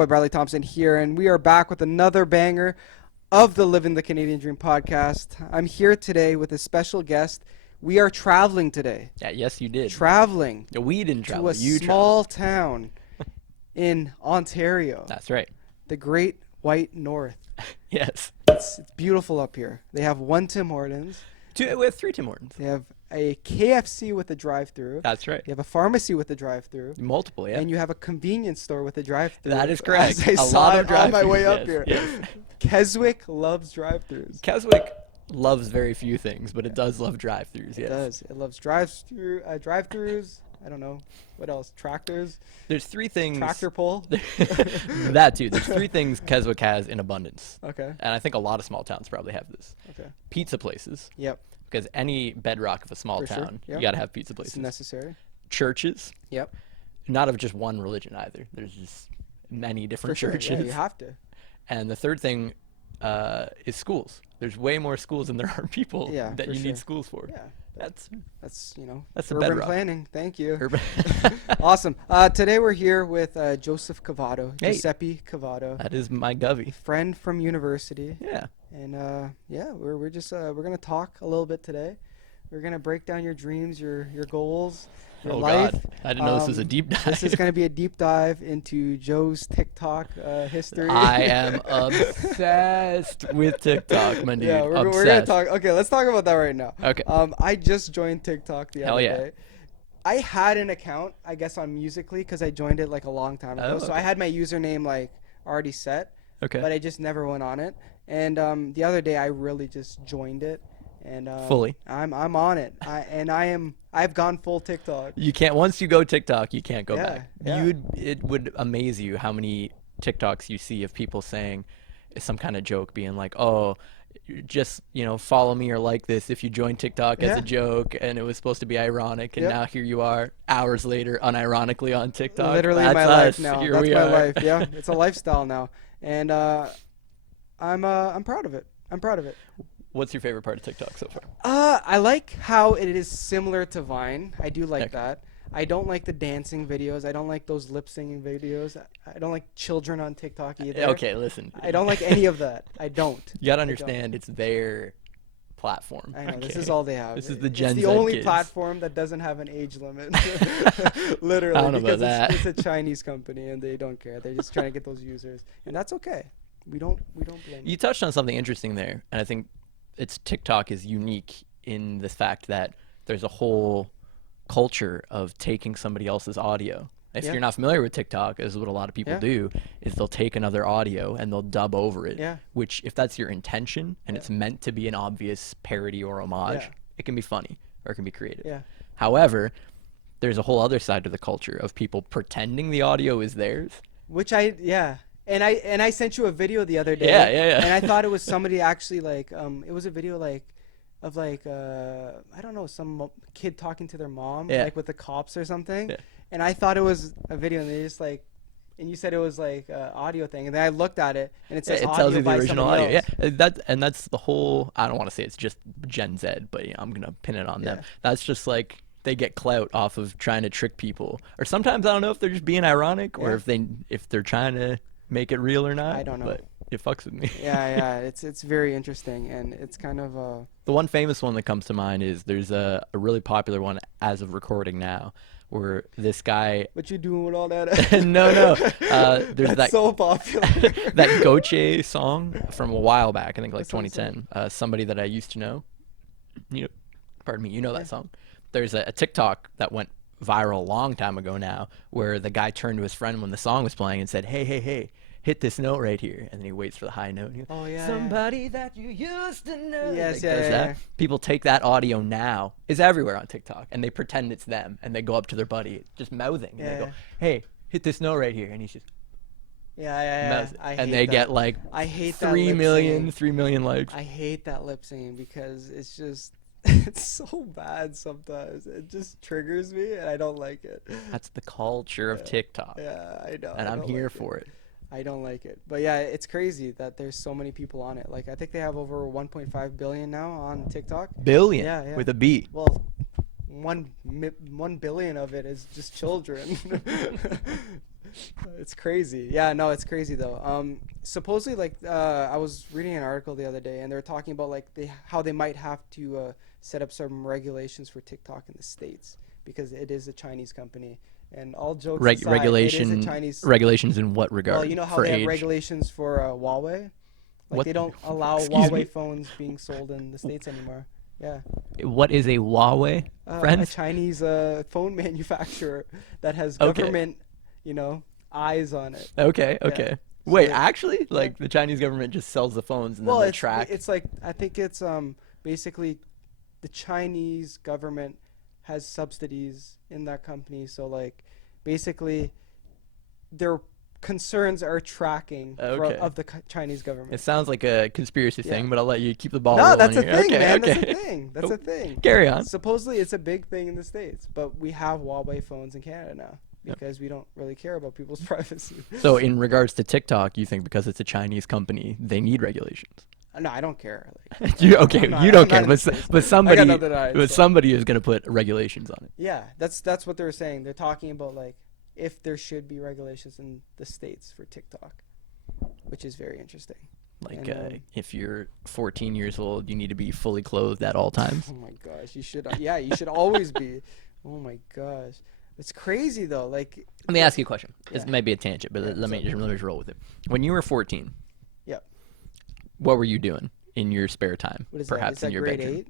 boy Bradley Thompson here, and we are back with another banger of the Living the Canadian Dream podcast. I'm here today with a special guest. We are traveling today. Yeah, yes, you did. Traveling. No, we didn't travel. To a small town in Ontario. That's right. The Great White North. Yes. It's beautiful up here. They have one Tim Hortons. We have 3 Tim Hortons. They have a KFC with a drive-thru. That's right. You have a pharmacy with a drive-thru. Multiple, yeah. And you have a convenience store with a drive-thru. That is correct. As I saw it on my way up yes, here. Yes. Keswick loves drive-thrus. Keswick loves very few things, but it does love drive-thrus, yes. It does. It loves drive-thrus. I don't know. What else? Tractors? There's 3 things. Tractor pull? That too. There's 3 things Keswick has in abundance. Okay. And I think a lot of small towns probably have this. Okay. Pizza places. Yep. Because any bedrock of a small For sure. town, Yep. you got to have pizza places. It's necessary. Churches. Yep. Not of just one religion either. There's just many different For sure. churches. Yeah, you have to. And the third thing is schools. There's way more schools than there are people that you need schools for. Yeah. That's That's the urban bedrock. planning. Thank you. Urban. Awesome. Today we're here with Joseph Covato, Hey. Giuseppe Covato, That is my govy. friend from university. Yeah. And we're just we're gonna talk a little bit today. We're gonna break down your dreams, your goals, your life. God. I didn't know this was a deep dive. This is gonna be a deep dive into Joe's TikTok history. I am obsessed with TikTok, my dude. Yeah, we're gonna talk. Okay, let's talk about that right now. Okay. I just joined TikTok the Hell other yeah. day. I had an account, I guess, on Musical.ly because I joined it like a long time ago. Oh, So I okay. had my username like already set, Okay. but I just never went on it. And the other day I really just joined it, and Fully. I'm on it. I've gone full TikTok. You can't. Once you go TikTok, you can't go Yeah, back. yeah. It would amaze you how many TikToks you see of people saying some kind of joke, being like, "Oh, just follow me or like this if you join TikTok as Yeah. a joke," and it was supposed to be ironic, and Yep. now here you are hours later, unironically on TikTok. Literally That's my life us. now. Here That's we my are. life. Yeah, it's a lifestyle now, and I'm proud of it. I'm proud of it. What's your favorite part of TikTok so far? I like how it is similar to Vine. I do like Okay. that. I don't like the dancing videos. I don't like those lip singing videos. I don't like children on TikTok either. Okay, listen. I don't like any of that. I don't. You gotta I don't. understand, it's their platform. I know. This okay? is all they have. This is the Gen It's Z the only kids. platform that doesn't have an age limit. Literally, I don't know about because that. it's a Chinese company and they don't care. They're just trying to get those users, and that's okay. We don't blame You touched on something interesting there, and I think TikTok is unique in the fact that there's a whole culture of taking somebody else's audio. If Yeah. you're not familiar with TikTok, this is what a lot of people Yeah. do, is they'll take another audio and they'll dub over it. Yeah. Which, if that's your intention and Yeah. it's meant to be an obvious parody or homage, Yeah. it can be funny or it can be creative. Yeah. However, there's a whole other side to the culture of people pretending the audio is theirs. And I sent you a video the other day. Yeah. And I thought it was somebody actually like it was a video like of like I don't know, some kid talking to their mom Yeah. like with the cops or something. Yeah. And I thought it was a video, and they just like, and you said it was like audio thing, and then I looked at it and it says It audio tells you the by original somebody audio. else. Yeah, that's the whole. I don't want to say it's just Gen Z, but I'm gonna pin it on them. Yeah. That's just like they get clout off of trying to trick people, or sometimes I don't know if they're just being ironic or Yeah. if they're trying to make it real or not. I don't know. But it fucks with me. Yeah, it's very interesting, and it's kind of The one famous one that comes to mind is there's a really popular one as of recording now, where this guy. what you doing with all that? no. There's That's that so popular. that Goche song from a while back, I think like What song is that? 2010. Somebody that I used to know. Pardon me, you know Yeah. that song. There's a TikTok that went viral a long time ago now, where the guy turned to his friend when the song was playing and said, "Hey, hit this note right here," and then he waits for the high note. And he goes, Oh, yeah, yeah. Somebody that you used to know. Yes, Like, yeah, does yeah, that. yeah. People take that audio now. It's everywhere on TikTok, and they pretend it's them, and they go up to their buddy, just mouthing, and they Yeah. go, "Hey, hit this note right here," and he's just. Yeah. mouths it. I And hate they that. get like I hate that 3 lip million, singing. likes. I hate that lip singing because it's just it's so bad sometimes. It just triggers me and I don't like it. That's the culture of TikTok, Yeah, I know. and I I'm don't here like for it. I don't like it. But yeah, it's crazy that there's so many people on it. Like I think they have over 1.5 billion now on TikTok. Billion Yeah. with a B. Well, 1 billion of it is just children. It's crazy. Yeah, no, it's crazy though. Supposedly, like, I was reading an article the other day, and they were talking about like how they might have to set up some regulations for TikTok in the States because it is a Chinese company. And all jokes aside, it is a Chinese. Regulations in what regard? Well, you know how For they have age? regulations for Huawei. Like What? they don't allow Excuse me? Huawei phones being sold in the States anymore. Yeah. What is a Huawei, A friends? Chinese phone manufacturer that has Okay. government, eyes on it. Okay, Yeah. okay. So Wait, they- actually, like the Chinese government just sells the phones and Well, then they it's track. it's like I think it's basically the Chinese government has subsidies in that company, so like basically their concerns are tracking Okay. of the Chinese It government. sounds like a conspiracy Yeah. thing, but I'll let you keep the ball No, rolling that's a here. thing, Okay, man. okay. That's a thing. That's a thing. Carry on. Supposedly, it's a big thing in the States, but we have Huawei phones in Canada now Yep. because we don't really care about people's privacy. So, in regards to TikTok, you think because it's a Chinese company, they need regulations? No, I don't care. Like, You okay? I'm not- You don't I'm not care, in but the States. but I somebody, got nothing to hide, but so. somebody is gonna put regulations on it. Yeah, that's what they were saying. They're talking about like if there should be regulations in the States for TikTok, which is very interesting. Like, And, if you're 14 years old, you need to be fully clothed at all times. Oh my gosh, you should. Yeah, you should always be. Oh my gosh, it's crazy though. Like, Let me ask you a question. This Yeah. might be a tangent, but Yeah, let me so- just roll with it. When you were 14, Yep. what were you doing in your spare time? What is Perhaps that? Is in that your grade bedroom.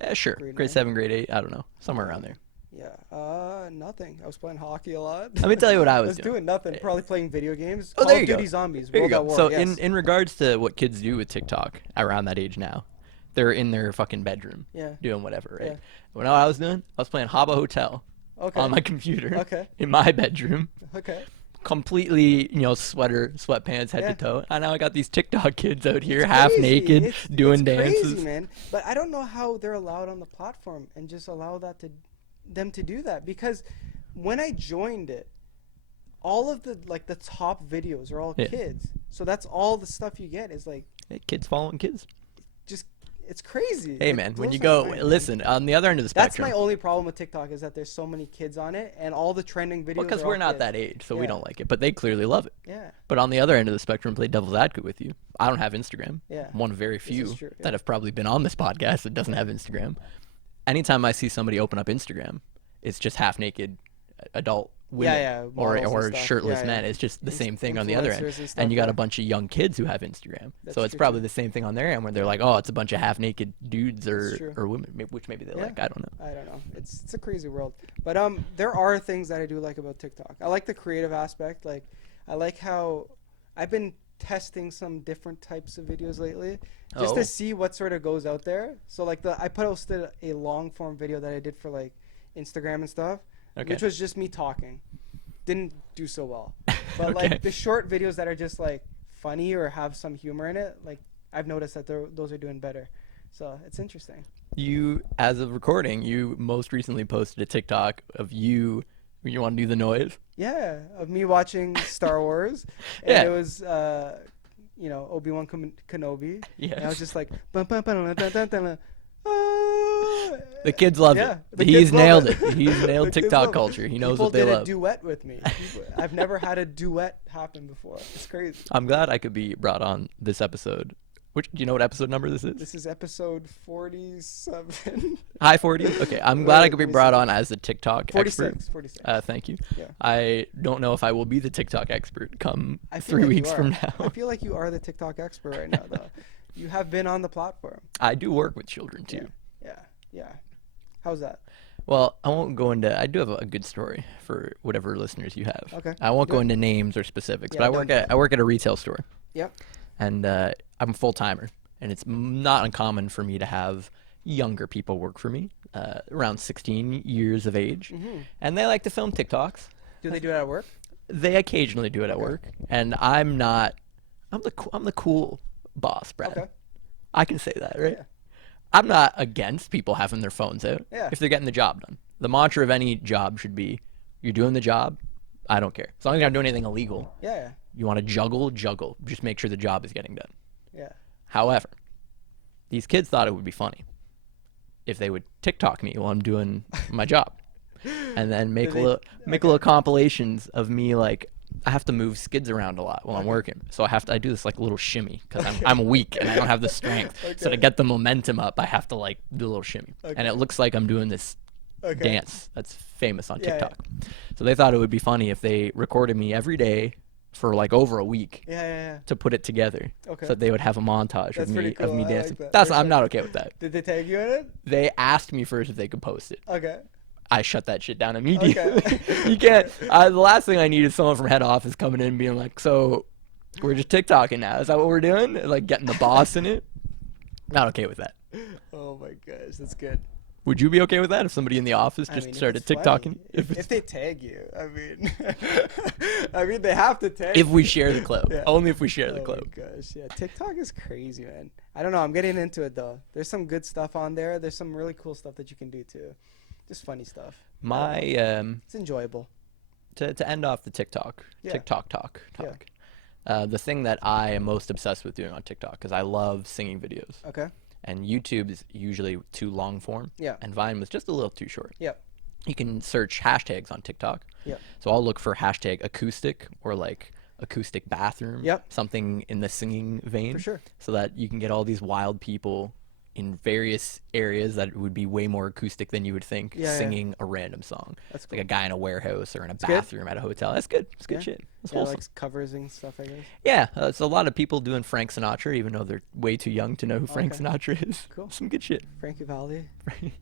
8? Sure. Grade Grade nine? 7, grade 8. I don't know. Somewhere around there. Yeah. Nothing. I was playing hockey a lot. Let me tell you what I I was was doing. doing nothing. Probably playing video games. Oh, Call there of you go. Duty Zombies. There you World go. at So War. Yes. in regards to what kids do with TikTok around that age now, they're in their fucking bedroom Yeah. doing whatever, right? Yeah. Well, know what I was doing? I was playing Habba Hotel Okay. on my computer Okay. in my bedroom, Okay. completely, sweatpants head Yeah. to toe. And now I got these TikTok kids out here It's half crazy. naked It's doing dances. Crazy, man. But I don't know how they're allowed on the platform and just allow them to do that because when I joined it, all of the top videos are all Yeah. kids. So that's all the stuff you get is like Hey, kids following kids. just it's crazy. Hey It man, when blows you my go mind, man. listen on the other end of the That's spectrum. my only problem with TikTok is that there's so many kids on it and all the trending videos. Well, because are we're all not kids. that age, so we Yeah. don't like it. But they clearly love it. Yeah. But on the other end of the spectrum, play devil's advocate with you. I don't have Instagram. Yeah. I'm one of very is few true, yeah. that have probably been on this podcast that doesn't have Instagram. Anytime I see somebody open up Instagram, it's just half naked adult women yeah, or models and stuff. shirtless Yeah, men. yeah. It's just the Inf- same thing on the other end. influencers and stuff, And you got yeah. a bunch of young kids who have Instagram. That's So it's true, probably too. the same thing on their end where they're like, oh, it's a bunch of half naked dudes That's true. or women, which maybe they Yeah. like. I don't know. I don't know. It's a crazy world. But there are things that I do like about TikTok. I like the creative aspect. Like I like how I've been testing some different types of videos lately just Oh. to see what sort of goes out there. So like I posted a long form video that I did for like Instagram and stuff, Okay. which was just me talking. Didn't do so well. But Okay. like the short videos that are just like funny or have some humor in it, like I've noticed that those are doing better. So it's interesting. You, as of recording, you most recently posted a TikTok of you. You want to do the noise? Yeah, of me watching Star Wars. And Yeah. it was, Obi-Wan Kenobi. Yeah. And I was just like, bum, bum, bum, dun, dun, dun, dun, ah. The kids love Yeah, it. the He's kids love nailed it. it. He's The nailed kids TikTok love it. culture. He knows People what they did love. a duet with me. I've never had a duet happen before. It's crazy. I'm glad I could be brought on this episode. Which, do you know what episode number this is? This is episode 47. High 40s? Okay, I'm glad I could be Let me brought see. on as the TikTok expert. 46. Thank you. Yeah. I don't know if I will be the TikTok expert come I feel 3 like you weeks from are. I now. feel like you are the TikTok expert right now, though. You have been on the platform. I do work with children too. Yeah. How's that? Well, I won't go into. I do have a good story for whatever listeners you have. Okay, I won't go good. into names or specifics, Yeah, but don't. I work at a retail store, Yep. and I'm a full timer, and it's not uncommon for me to have younger people work for me, around 16 years of age, and they like to film TikToks. Do they do it at work? They occasionally do it at work, and I'm not. I'm the cool boss, Brad. Okay. I can say that, right? Yeah. I'm not against people having their phones out Yeah. if they're getting the job done. The mantra of any job should be, you're doing the job, I don't care. As long as you're not doing anything illegal. Yeah. You want to juggle. Just make sure the job is getting done. Yeah. However, these kids thought it would be funny if they would TikTok me while I'm doing my job, and then make Do they- little compilations of me like I have to move skids around a lot while I'm working. So I do this like little shimmy because I'm weak and I don't have the strength. So to get the momentum up, I have to like do a little shimmy. And it looks like I'm doing this dance that's famous on TikTok. So they thought it would be funny if they recorded me every day for like over a week to put it together. So that they would have a montage of me dancing. I'm not okay with that. Did they tag you in it? They asked me first if they could post it. Okay. I shut that shit down immediately. You can't. The last thing I need is someone from head office coming in and being like, "So, we're just TikToking now. Is that what we're doing?" Like getting the boss in it. Not okay with that. Oh my gosh, that's good. Would you be okay with that if somebody in the office just started TikToking? If they tag you, I mean, they have to tag. If we share the clip, only if we share the clip. Oh my gosh, yeah, TikTok is crazy, man. I don't know. I'm getting into it though. There's some good stuff on there. There's some really cool stuff that you can do too. Just funny stuff. It's enjoyable. To end off the TikTok talk. The thing that I am most obsessed with doing on TikTok is I love singing videos. Okay. And YouTube is usually too long form. Yeah. And Vine was just a little too short. Yep. You can search hashtags on TikTok. Yep. So I'll look for hashtag acoustic or like acoustic bathroom. Yep. Something in the singing vein. For sure. So that you can get all these wild people in various areas that would be way more acoustic than you would think singing a random song. That's cool. Like a guy in a warehouse or in a bathroom at a hotel. That's good. It's good shit. It's wholesome. Like covers and stuff, I guess. Yeah, it's a lot of people doing Frank Sinatra, even though they're way too young to know who Frank Sinatra is. Cool. Some good shit. Frankie Valli.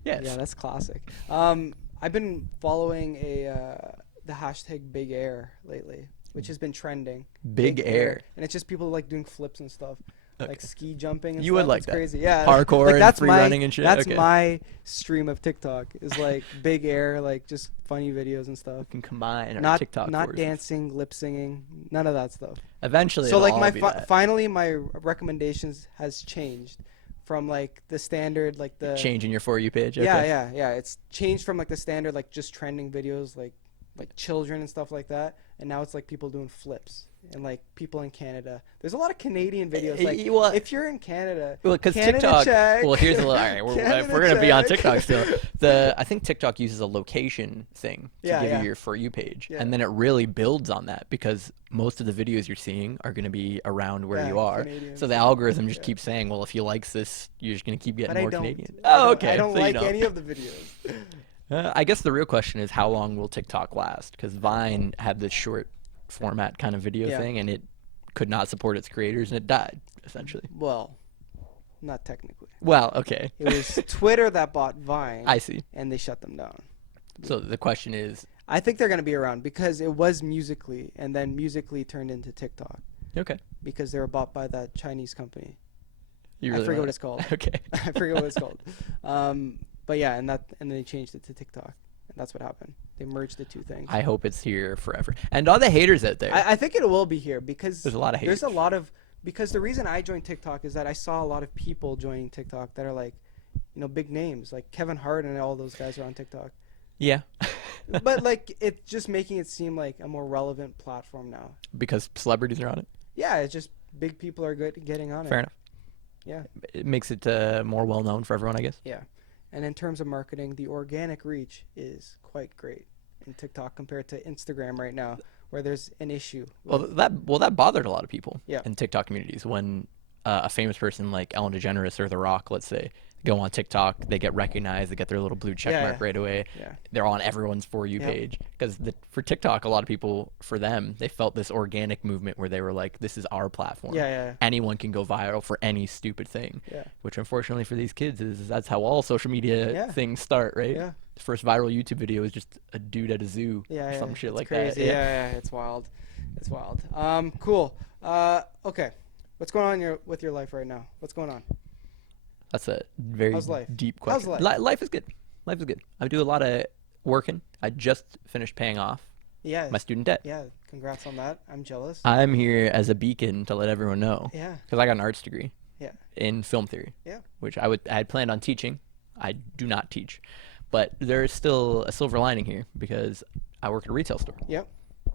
Yes. Yeah, that's classic. I've been following the hashtag Big Air lately, which has been trending. Big Air. And it's just people like doing flips and stuff. Like ski jumping and you stuff. would like it's that. Crazy. Yeah. Parkour like, and free running and shit. That's my stream of TikTok is like Big Air, like just funny videos and stuff. We can combine our TikTok Not forces. Dancing, lip singing, none of that stuff. Eventually so like finally my recommendations has changed from like the standard like the changing your For You page. Okay. Yeah. It's changed from like the standard like just trending videos like children and stuff like that, and now it's like people doing flips. And like people in Canada, there's a lot of Canadian videos. Like if you're in Canada, because TikTok. Well, here's a little. All right, we're gonna be on TikTok still. I think TikTok uses a location thing to give you your For You page, and then it really builds on that because most of the videos you're seeing are gonna be around where you are. Canadian so the algorithm just keeps saying, well, if you like this, you're just gonna keep getting more Canadian. Oh, okay. I don't like any of the videos. I guess the real question is how long will TikTok last? Because Vine had this short format kind of video thing, and it could not support its creators, and it died essentially. Well, not technically. Well, okay. It was Twitter that bought Vine. I see. And they shut them down. So the question is, I think they're going to be around because it was Musical.ly, and then Musical.ly turned into TikTok. Okay. Because they were bought by that Chinese company. You really I forget what it's called. Okay. I forget what it's called. But yeah, and then they changed it to TikTok. And that's what happened. They merged the two things. I hope it's here forever. And all the haters out there. I think it will be here because there's a lot of haters. There's a lot of because the reason I joined TikTok is that I saw a lot of people joining TikTok that are like, big names like Kevin Hart and all those guys are on TikTok. Yeah. But like it's just making it seem like a more relevant platform now. Because celebrities are on it. Yeah, it's just big people are getting on it. Fair enough. Yeah. It makes it more well known for everyone, I guess. Yeah. And in terms of marketing, the organic reach is quite great in TikTok compared to Instagram right now, where there's an issue. Well, that bothered a lot of people in TikTok communities when a famous person like Ellen DeGeneres or The Rock, let's say, go on TikTok, they get recognized, they get their little blue check mark right away. Yeah. They're on everyone's For You page. Because for TikTok, a lot of people, for them, they felt this organic movement where they were like, this is our platform. Yeah. Anyone can go viral for any stupid thing. Yeah. Which unfortunately for these kids that's how all social media things start, right? Yeah. The first viral YouTube video is just a dude at a zoo or some shit like crazy. that. Yeah, it's wild. It's wild. Cool. Okay. What's going on with your life right now? What's going on? That's a very deep question. How's life? Life is good. Life is good. I do a lot of working. I just finished paying off my student debt. Yeah, congrats on that. I'm jealous. I'm here as a beacon to let everyone know. Yeah. Because I got an arts degree. Yeah. In film theory. Yeah. Which I had planned on teaching. I do not teach. But there is still a silver lining here because I work at a retail store. Yep.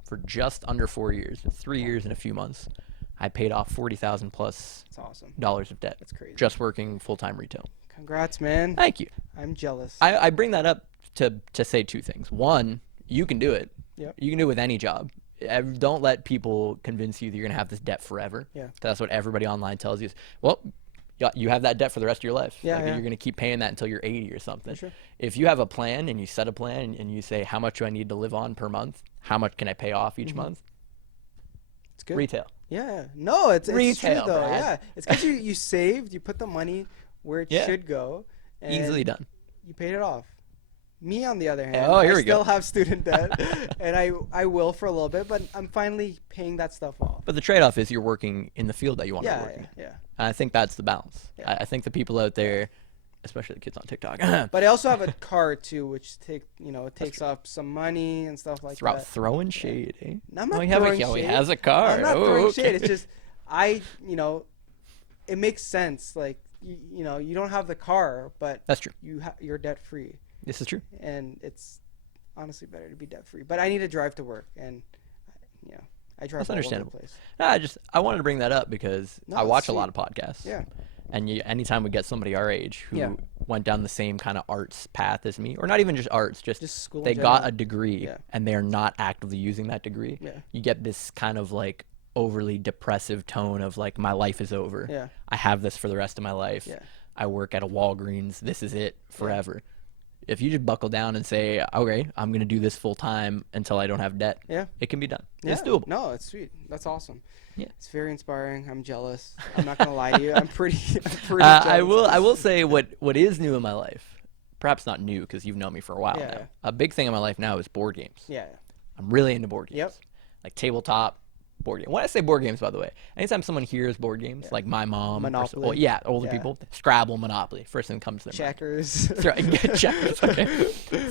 For just under 4 years, 3 years and a few months, I paid off $40,000 plus dollars of debt. That's crazy. Just working full-time retail. Congrats, man. Thank you. I'm jealous. I bring that up to say two things. One, you can do it. Yep. You can do it with any job. don't let people convince you that you're gonna have this debt forever. Yeah. 'Cause that's what everybody online tells you. Is, well, you have that debt for the rest of your life. Yeah, like, yeah. You're gonna keep paying that until you're 80 or something. Sure. If you have a plan and you set a plan and you say, how much do I need to live on per month? How much can I pay off each month? It's good. Retail. Yeah. No, it's true Retail, though. Brad. Yeah. It's because you saved, you put the money where it Yeah. should go. And Easily done. You paid it off. Me, on the other hand, Oh, here I we go. still have student debt, and I will for a little bit, but I'm finally paying that stuff off. But the trade-off is you're working in the field that you want to work in. Yeah. And I think that's the balance. Yeah. I think the people out there, especially the kids on TikTok, But I also have a car too, which takes up some money and stuff like that. throwing shade, eh? No, I'm not he throwing he shade. has a car. I'm not Oh, throwing okay. shade. It's just it makes sense. Like you don't have the car, but That's true. you're debt free, This is true. and it's honestly better to be debt free. But I need to drive to work, and I drive That's all over the understandable. place. No, I wanted to bring that up because No, I it's watch a sweet. lot of podcasts. Yeah. And anytime we get somebody our age who Yeah. went down the same kind of arts path as me, or not even just arts, just school. they in got general. a degree Yeah. and they are not actively using that degree, Yeah. you get this kind of like overly depressive tone of like, my life is over. Yeah. I have this for the rest of my life. Yeah. I work at a Walgreens. This is it forever. If you just buckle down and say, okay, I'm going to do this full time until I don't have debt, Yeah. it can be done. Yeah. It's doable. No, it's sweet. That's awesome. Yeah. It's very inspiring. I'm jealous. I'm not gonna lie to you. I'm pretty jealous. I will say what is new in my life, perhaps not new because you've known me for a while Yeah, now. yeah. A big thing in my life now is board games. Yeah. I'm really into board games. Yep. Like tabletop board game. When I say board games, by the way, anytime someone hears board games, like my mom, Monopoly. older Yeah. people, Scrabble, Monopoly, first thing that comes to their mind. Checkers. Checkers, okay.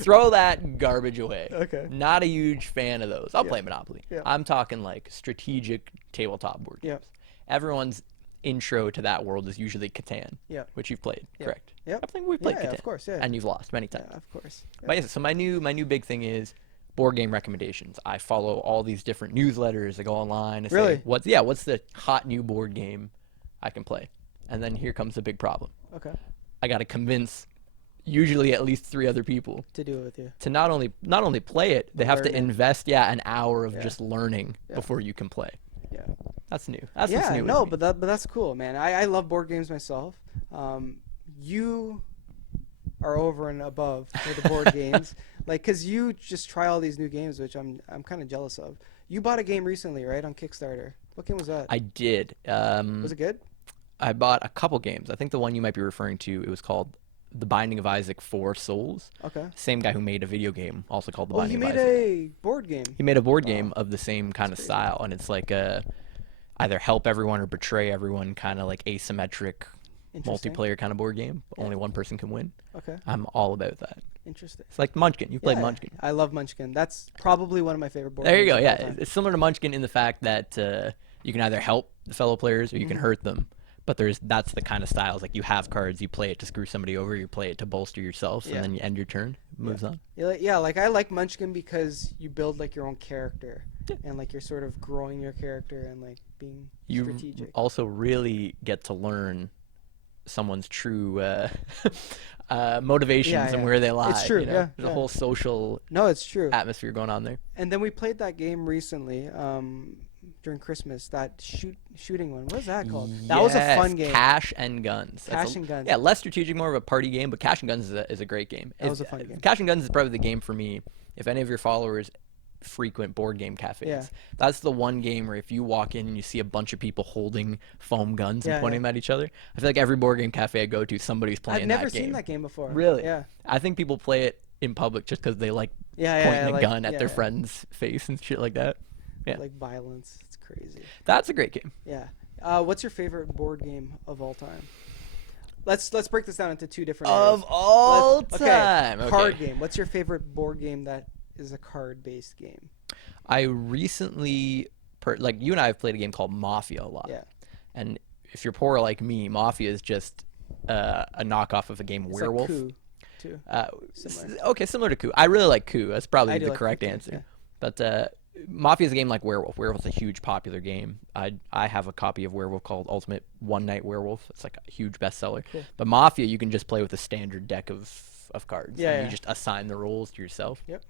Throw that garbage away. Okay. Not a huge fan of those. I'll Yeah. play Monopoly. Yeah. I'm talking like strategic tabletop board games. Yeah. Everyone's intro to that world is usually Catan, Yeah. which you've played, Yeah. correct? Yep. I think we've played Yeah, Catan. of course, yeah. And you've lost many times. Yeah, of course. Yeah. But yeah, so my new big thing is board game recommendations. I follow all these different newsletters. I go online and Really? say, what's the hot new board game I can play? And then here comes the big problem. Okay. I got to convince usually at least 3 other people To do it with you. to not only play it, they have to Learn it. invest an hour of Yeah. just learning Yeah. before you can play. Yeah. That's new. That's what's Yeah. new. No, with me. but that's cool, man. I love board games myself. You are over and above with the board games, like, cause you just try all these new games, which I'm kind of jealous of. You bought a game recently, right, on Kickstarter? What game was that? I did. Was it good? I bought a couple games. I think the one you might be referring to, it was called The Binding of Isaac 4 Souls. Okay. Same guy who made a video game, also called The Oh, he Binding of made Isaac. a board game. He made a board Wow. game of the same kind of crazy. style, and it's like either help everyone or betray everyone, kind of like asymmetric Interesting. multiplayer kind of board game. Yeah. Only one person can win. Okay. I'm all about that. Interesting. It's like Munchkin. You've played Yeah, Munchkin. I love Munchkin. That's probably one of my favorite board There you games go. of Yeah, all time. it's similar to Munchkin in the fact that you can either help the fellow players or you Mm-hmm. can hurt them. But that's the kind of styles. Like you have cards, you play it to screw somebody over, you play it to bolster yourself, Yeah. and then you end your turn. It moves on. Yeah, like I like Munchkin because you build like your own character, and like you're sort of growing your character and like being You strategic. also really get to learn someone's true motivations Yeah, and yeah. where they lie. It's true, You know? yeah, There's a yeah. whole social No, it's true. atmosphere going on there. And then we played that game recently during Christmas. That shooting one. What was that called? That was a Yes, fun game. Cash and Guns. Cash and Guns. Yeah, less strategic, more of a party game, but Cash and Guns is a great game. That was a fun game. Cash and Guns is probably the game for me. If any of your followers frequent board game cafes, Yeah. that's the one game where if you walk in and you see a bunch of people holding foam guns and Yeah, pointing them at each other, I feel like every board game cafe I go to, somebody's playing I've never that game. seen that game before. Really? Yeah. I think people play it in public just because they like Yeah, pointing a like, gun at yeah, their friend's face and shit like that. Yeah. Like violence. It's crazy. That's a great game. Yeah. What's your favorite board game of all time? Let's break this down into 2 different Of areas. all Okay, time. Okay. Card game. What's your favorite board game that is a card-based game? I recently, like you and I have played a game called Mafia a lot. Yeah. And if you're poor like me, Mafia is just a knockoff of a game It's Werewolf. like Coup, too. Similar. Okay, similar to Coup. I really like Coup. That's probably I do the like correct Coup, too, answer. yeah. But Mafia is a game like Werewolf. Werewolf's a huge popular game. I have a copy of Werewolf called Ultimate One Night Werewolf. It's like a huge bestseller. Cool. But Mafia, you can just play with a standard deck of cards. Yeah, and yeah. you just assign the roles to yourself. Yep.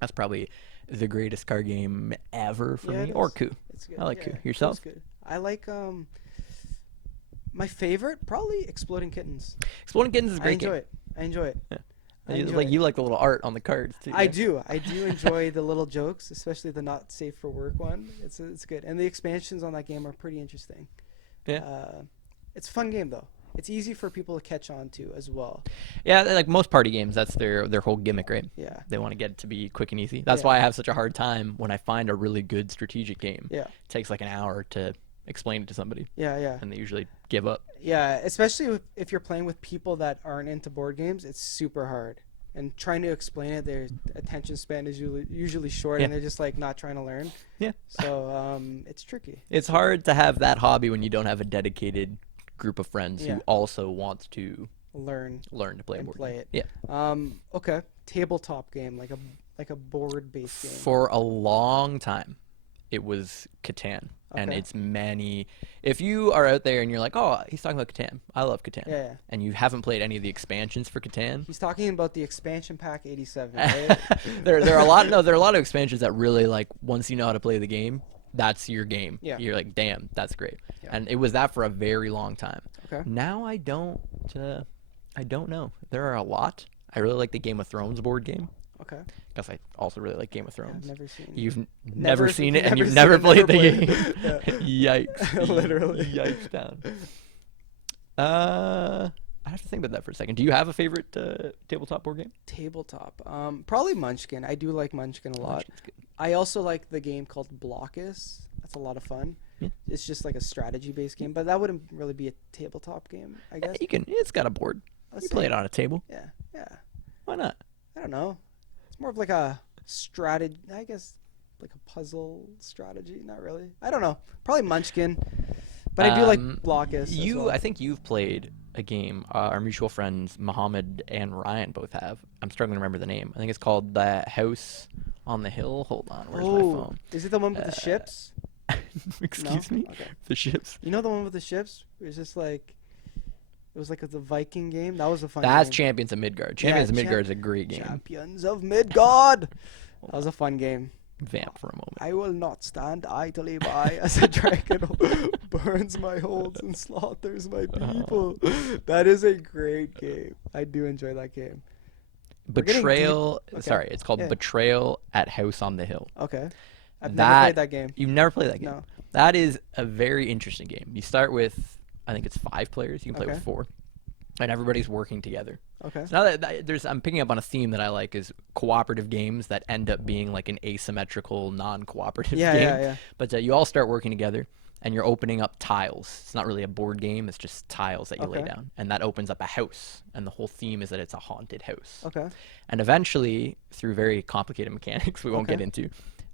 That's probably the greatest card game ever for Yeah, me. it Or is. Coup. It's good. I like Yeah, Coup. Coup's Yourself? good. I like my favorite probably Exploding Kittens. Exploding Kittens is a I great enjoy game. it. I enjoy it. Yeah. I You, enjoy like it. you like the little art on the cards too. I yeah. do. I do enjoy the little jokes, especially the not safe for work one. It's good, and the expansions on that game are pretty interesting. Yeah. It's a fun game though. It's easy for people to catch on to as well. Yeah, like most party games, that's their whole gimmick, right? Yeah. They want to get it to be quick and easy. That's Yeah. why I have such a hard time when I find a really good strategic game. Yeah. It takes like an hour to explain it to somebody, Yeah. Yeah. and they usually give up. Yeah. Especially if you're playing with people that aren't into board games, it's super hard. And trying to explain it, their attention span is usually short, Yeah. and they're just like not trying to learn. Yeah. So it's tricky. It's hard to have that hobby when you don't have a dedicated group of friends Yeah. who also wants to Learn learn to play a and board play game. it. Yeah. Okay. Tabletop game, like a board based game. For a long time, it was Catan. And Okay. it's many. If you are out there and you're like, oh, he's talking about Catan. I love Catan. Yeah. And you haven't played any of the expansions for Catan. He's talking about the expansion pack 87, right? there are a lot. No, there are a lot of expansions that really like. Once you know how to play the game, that's your game. Yeah. You're like, damn, that's great. Yeah. And it was that for a very long time. Okay. Now I don't know. There are a lot. I really like the Game of Thrones board game Okay. because I also really like Game of Yeah, Thrones. I've never seen it. You've Never never s- seen it, and never you've seen never it, played never the played game. Yikes! Literally. Yikes down. I have to think about that for a second. Do you have a favorite tabletop board game? Tabletop. Probably Munchkin. I do like Munchkin a lot. Munchkin's good. I also like the game called Blockus. That's a lot of fun. Yeah. It's just like a strategy based game, but that wouldn't really be a tabletop game, I guess. You can. It's got a board. Let's You see. play it on a table. Yeah. Yeah. Why not? I don't know. It's more of like a strategy, I guess, like a puzzle strategy. Not really. I don't know. Probably Munchkin. But I do like Blockus. as well. I think you've played a game. Our mutual friends Mohammed and Ryan both have. I'm struggling to remember the name. I think it's called The House on the Hill. Hold on, where's my phone? Is it the one with the ships? Excuse No? me. Okay. The ships. You know the one with the ships? It was just like, it was like the Viking game. That was a fun That's game. Champions of Midgard. Champions of Midgard is a great game. Champions of Midgard. That was a fun game. Vamp for a moment. I will not stand idly by as a dragon burns my holds and slaughters my people. That is a great game. I do enjoy that game. We're getting Betrayal. deep. Okay. Sorry, it's called Yeah. Betrayal at House on the Hill. Okay. I've never played that game. You've never played that game. No. That is a very interesting game. You start with, I think it's 5 players. You can play Okay. with 4, and everybody's working together. Okay. So now that I'm picking up on a theme that I like is cooperative games that end up being like an asymmetrical, non-cooperative Yeah, game. yeah, yeah. But you all start working together, and you're opening up tiles. It's not really a board game. It's just tiles that you lay Okay. down, and that opens up a house. And the whole theme is that it's a haunted house. Okay. And eventually, through very complicated mechanics we won't Okay. get into,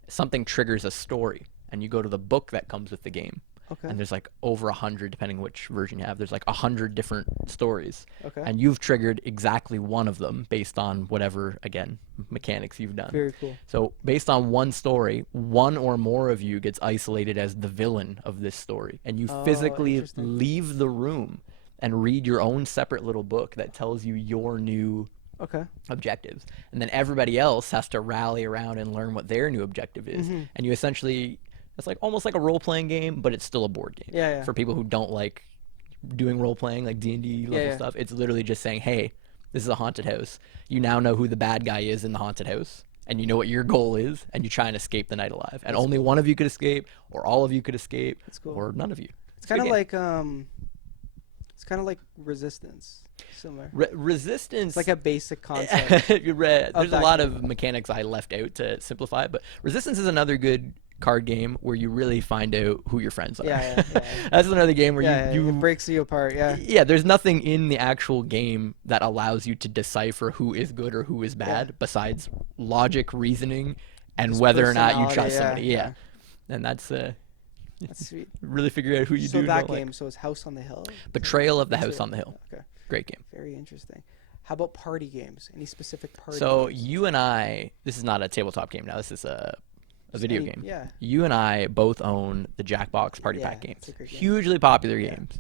something triggers a story, and you go to the book that comes with the game. Okay. And there's like over 100, depending which version you have. There's like 100 different stories, Okay. and you've triggered exactly one of them based on whatever, again, mechanics you've done. Very cool. So based on one story, one or more of you gets isolated as the villain of this story, and you Oh, physically interesting. leave the room and read your own separate little book that tells you your new Okay. objectives, and then everybody else has to rally around and learn what their new objective is. Mm-hmm. And you essentially, it's like almost like a role-playing game, but it's still a board game. Yeah, yeah. For people who don't like doing role-playing, like D&D level yeah. stuff, it's literally just saying, hey, this is a haunted house. You now know who the bad guy is in the haunted house, and you know what your goal is, and you try and escape the night alive. And only one of you could escape, or all of you could escape, That's cool. or none of you. It's a kind of good like it's kind of like Resistance. Similar. Resistance. It's like a basic concept. There's a that lot game. of mechanics I left out to simplify it, but Resistance is another good card game where you really find out who your friends are. Yeah, yeah. That's another game where Yeah, you it breaks you apart. Yeah. yeah, there's nothing in the actual game that allows you to decipher who is good or who is bad besides logic, reasoning, and Just whether or not you personality, trust yeah, somebody. Yeah. yeah. And that's That's sweet. really figure out who you So do and that don't game, like. so it's House on the Hill. Betrayal of the That's House it. on the Hill. Okay. Great game. Very interesting. How about party games? Any specific party So games? you and I, this is not a tabletop game now. This is a video Any- game. Yeah. You and I both own the Jackbox Party Yeah, Pack games. it's a great game. Hugely popular Yeah. games.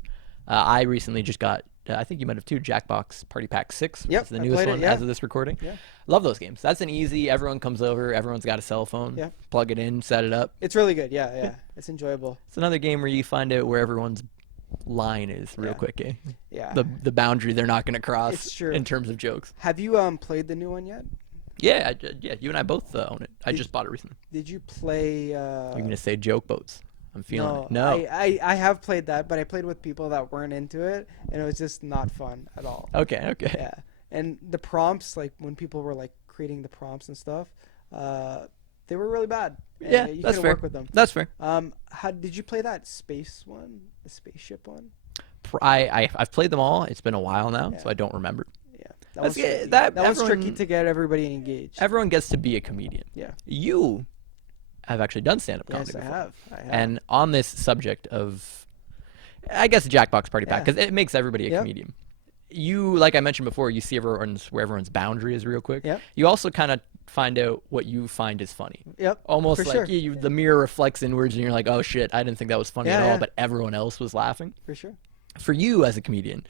I recently just got I think you might have too. Jackbox Party Pack 6. Yep, It's the I newest played it, one yeah. as of this recording. Yeah. Love those games. That's an easy. Everyone comes over. Everyone's got a cell phone. Yeah. Plug it in, set it up. It's really good. Yeah, yeah. It's enjoyable. It's another game where you find out where everyone's line is real Yeah. quick. Eh? Yeah. The boundary they're not going to cross It's true. in terms of jokes. Have you played the new one yet? Yeah, yeah. You and I both own it. I just bought it recently. Did you play? You're going to say joke boats. I'm feeling it. No, No. I have played that, but I played with people that weren't into it, and it was just not fun at all. Okay. Okay. Yeah, and the prompts, like when people were like creating the prompts and stuff, they were really bad. And Yeah, you that's couldn't fair. work with them. That's fair. How did you play that space one, the spaceship one? I've played them all. It's been a while now, Yeah. so I don't remember. Yeah, That's- tricky. that- That was tricky everyone- to get everybody engaged. Everyone gets to be a comedian. Yeah. You have actually done stand-up Yes, comedy I before. have. I have. And on this subject of, I guess, Jackbox Party Pack, Yeah. because it makes everybody a Yep. comedian. You, like I mentioned before, you see where everyone's boundary is real quick. Yep. You also kind of find out what you find is funny. Yep. Almost For like sure. the mirror reflects inwards, and you're like, oh shit, I didn't think that was funny Yeah, at all, yeah. but everyone else was laughing. For sure. For you as a comedian,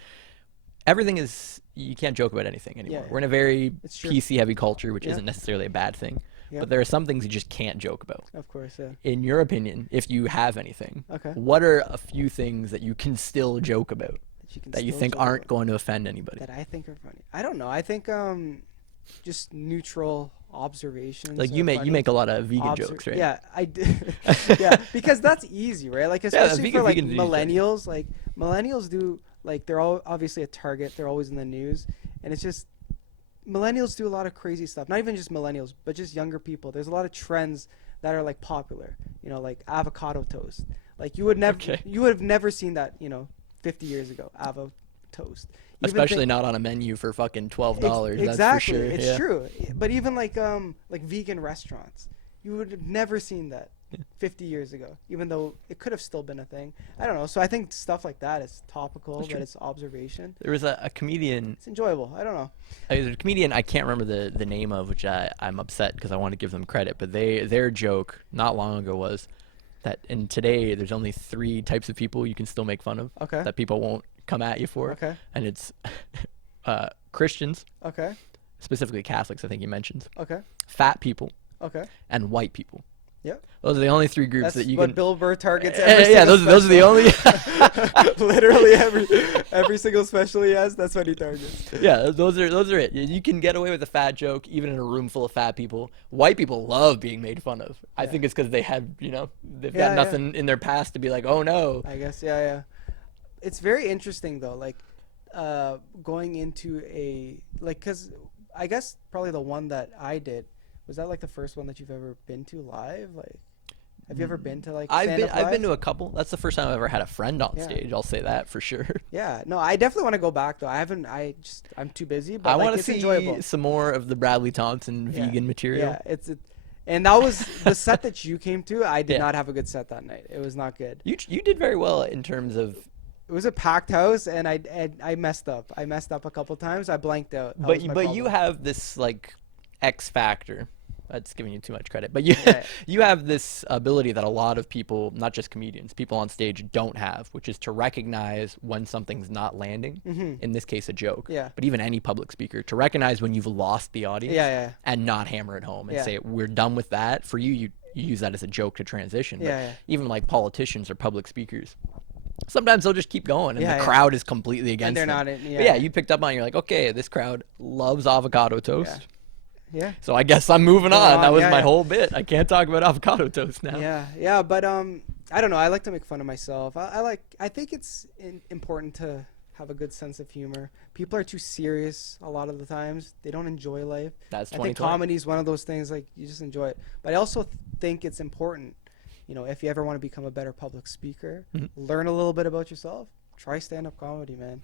everything is, you can't joke about anything anymore. Yeah. We're in a very It's true. PC heavy culture, which Yeah. isn't necessarily a bad thing. Yep. But there are some things you just can't joke about. Of course. Yeah. In your opinion, if you have anything, Okay. what are a few things that you can still joke about Can that you still think joke aren't about. going to offend anybody? That I think are funny. I don't know. I think just neutral observations. Like are you funny. make a lot of vegan jokes, right? Yeah, I did. Yeah, because that's easy, right? Like especially for like vegan's easy. millennials. Like millennials do like they're all obviously a target. They're always in the news, and it's just millennials do a lot of crazy stuff. Not even just millennials, but just younger people. There's a lot of trends that are like popular. You know, like avocado toast. Like you would never, Okay. you would have never seen that. 50 years ago, avocado toast. You even Especially think- not on a menu for fucking $12. Exactly, That's for sure. it's yeah. true. But even like vegan restaurants, you would have never seen that 50 years ago, even though it could have still been a thing. I don't know. So I think stuff like that is topical, That's but true. it's observation. There was a comedian. It's enjoyable. I don't know. There's a comedian I can't remember the name of, which I'm upset because I want to give them credit. But their joke not long ago was that in today there's only 3 types of people you can still make fun of. Okay. That people won't come at you for. Okay. And it's Christians, Okay. specifically Catholics, I think he mentions, Okay. fat people, Okay. and white people. Yep. Those are the only 3 groups That's that you what can. Bill Burr targets. Yeah, Every yeah, single those are the only. special. Literally every single special he has, that's what he targets. Yeah, those are it. You can get away with a fat joke even in a room full of fat people. White people love being made fun of. I Yeah. think it's because they have, they've Yeah, got nothing in their past to be like, oh no. I guess, yeah. It's very interesting though, like going into because I guess probably the one that I did was that like the first one that you've ever been to live. Like, have you ever been to like? I've stand-up been live? to a couple. That's the first time I've ever had a friend on Yeah. stage. I'll say that for sure. Yeah, no, I definitely want to go back though. I'm too busy. But I like, want to it's see enjoyable. some more of the Bradley Thompson Yeah. vegan material. Yeah, and that was the set that you came to. I did Yeah. not have a good set that night. It was not good. You did very well in terms of. It was a packed house, and I messed up. I messed up a couple times. I blanked out. That But was my but you problem. have this like X factor. That's giving you too much credit. But you Yeah. you have this ability that a lot of people, not just comedians, people on stage don't have, which is to recognize when something's not landing. Mhm. In this case, a joke. Yeah. But even any public speaker, to recognize when you've lost the audience. Yeah. And not hammer it home and Yeah. say we're done with that. For you use that as a joke to transition. But Yeah. even like politicians or public speakers. Sometimes they'll just keep going, and Yeah, the yeah. crowd is completely against they're them. not in- But yeah. yeah, you picked up on. You're like, okay, this crowd loves avocado toast. Yeah. So I guess I'm moving Go on. That on, was yeah, my yeah. whole bit. I can't talk about avocado toast now. Yeah, but I don't know. I like to make fun of myself. I think it's important to have a good sense of humor. People are too serious a lot of the times. They don't enjoy life. That's I think 2020. comedy is one of those things like you just enjoy it. But I also think it's important, if you ever want to become a better public speaker, Mhm. learn a little bit about yourself. Try stand-up comedy, man.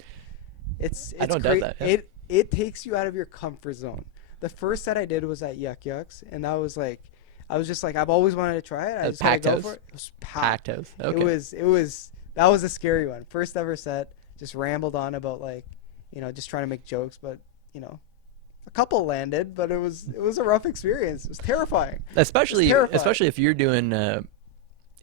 It's I don't doubt that, yeah. It takes you out of your comfort zone. The first set I did was at Yuck Yucks, and that was like, I was just like, I've always wanted to try it. I just had to packed go house? for it. It was packed. Packed house. Okay. It was that was a scary one. First ever set. Just rambled on about like, just trying to make jokes, but a couple landed, but it was a rough experience. It was terrifying. especially terrifying. if you're doing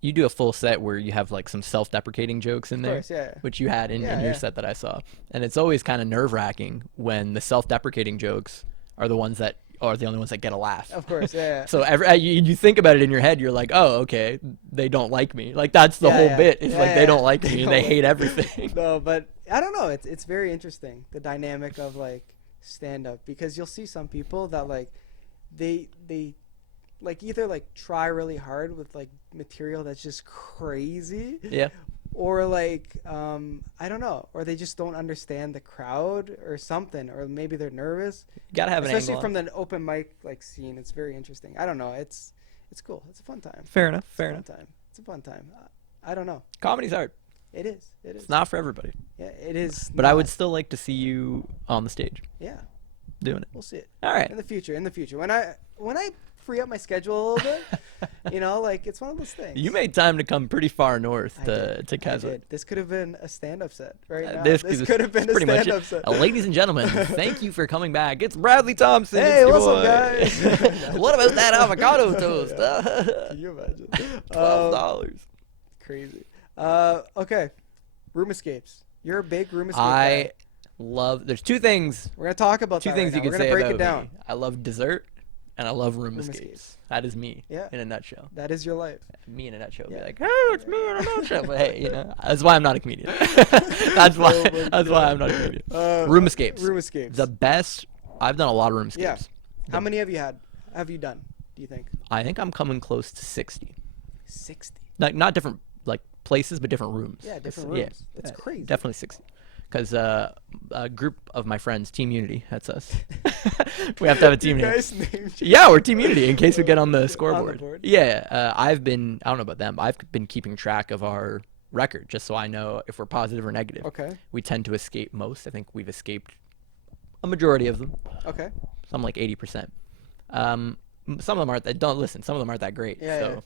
you do a full set where you have like some self-deprecating jokes in Of there, course, yeah. which you had in Yeah, your yeah. set that I saw. And it's always kind of nerve-wracking when the self-deprecating jokes are the ones that are the only ones that get a laugh. Of course, yeah. So you think about it in your head, you're like, oh, okay, they don't like me. Like that's the Yeah, whole yeah. bit. It's Yeah, like yeah. they don't like They me and don't they like hate me. everything. No, but I don't know. It's very interesting, the dynamic of like stand up, because you'll see some people that like they like either like try really hard with like material that's just crazy, Yeah. or like I don't know, or they just don't understand the crowd or something, or maybe they're nervous. You gotta have an Especially angle. from the open mic like scene. It's very interesting. I don't know. It's cool. It's a fun time. Fair enough. It's Fair a enough. fun time. It's a fun time. I don't know. Comedy's hard. It is. It is. It's not for everybody. Yeah, it is. But I would not. still like to see you on the stage Yeah, doing it. we'll see it All right. in the future. In the future, when I free up my schedule a little bit, you know, like it's one of those things. You made time to come pretty far north I to did. I Keza. did. This could have been a stand-up set right now. This Could have been a pretty much stand-up it. set. Ladies and gentlemen, thank you for coming back. It's Bradley Thompson. Hey, It's your what's up, boy. guys? What about that avocado toast? Can you imagine? $12. Crazy. Okay. Room escapes. You're a big room escape guy. I love. There's two things. We're gonna talk about Two that things right you now. can We're say gonna break about it down. me. I love dessert, and I love room Room escapes. escapes. That is me. Yeah. In a nutshell. That is your life. Me in a nutshell. Be Yeah. like, hey, it's me in a nutshell. But hey, you know, that's why I'm not a comedian. That's why. Oh my That's why God. I'm not a comedian. Room escapes. Room escapes. The best. I've done a lot of room Yeah. escapes. How many have you had? Have you done? Do you think? I think I'm coming close to 60. 60. Like not different like places, but different rooms. Yeah, different Yeah, rooms. That's crazy. Definitely 60. Because a group of my friends, Team Unity, that's us. We have to have a team You name. guys named Yeah, we're Team Unity in case we get on the On the scoreboard. board. Yeah, I don't know about them. I've been keeping track of our record just so I know if we're positive or negative. Okay. We tend to escape most. I think we've escaped a majority of them. Okay. Some like 80%. Some of them aren't that. Don't listen. Some of them aren't that great. Yeah, So, yeah.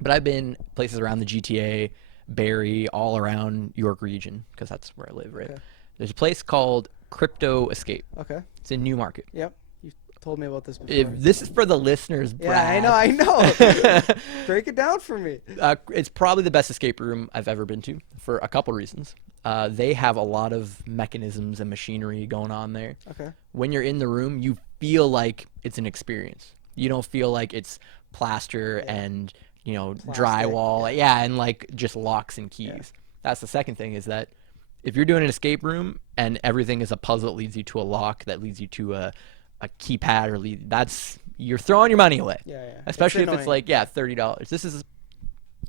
but I've been places around the GTA, Barrie, all around York region because that's where I live. Right. Okay. There's a place called Crypto Escape. Okay. It's in Newmarket. Yep. You told me about this before. If this is for the listeners, Yeah, Brad. I know. Break it down for me. It's probably the best escape room I've ever been to for a couple reasons. They have a lot of mechanisms and machinery going on there. Okay. When you're in the room, you feel like it's an experience. You don't feel like it's plaster and drywall. Yeah, and like just locks and keys. Yeah. That's the second thing is that if you're doing an escape room and everything is a puzzle that leads you to a lock that leads you to a keypad you're throwing your money away. Yeah, yeah. Especially if it's annoying. like $30. This is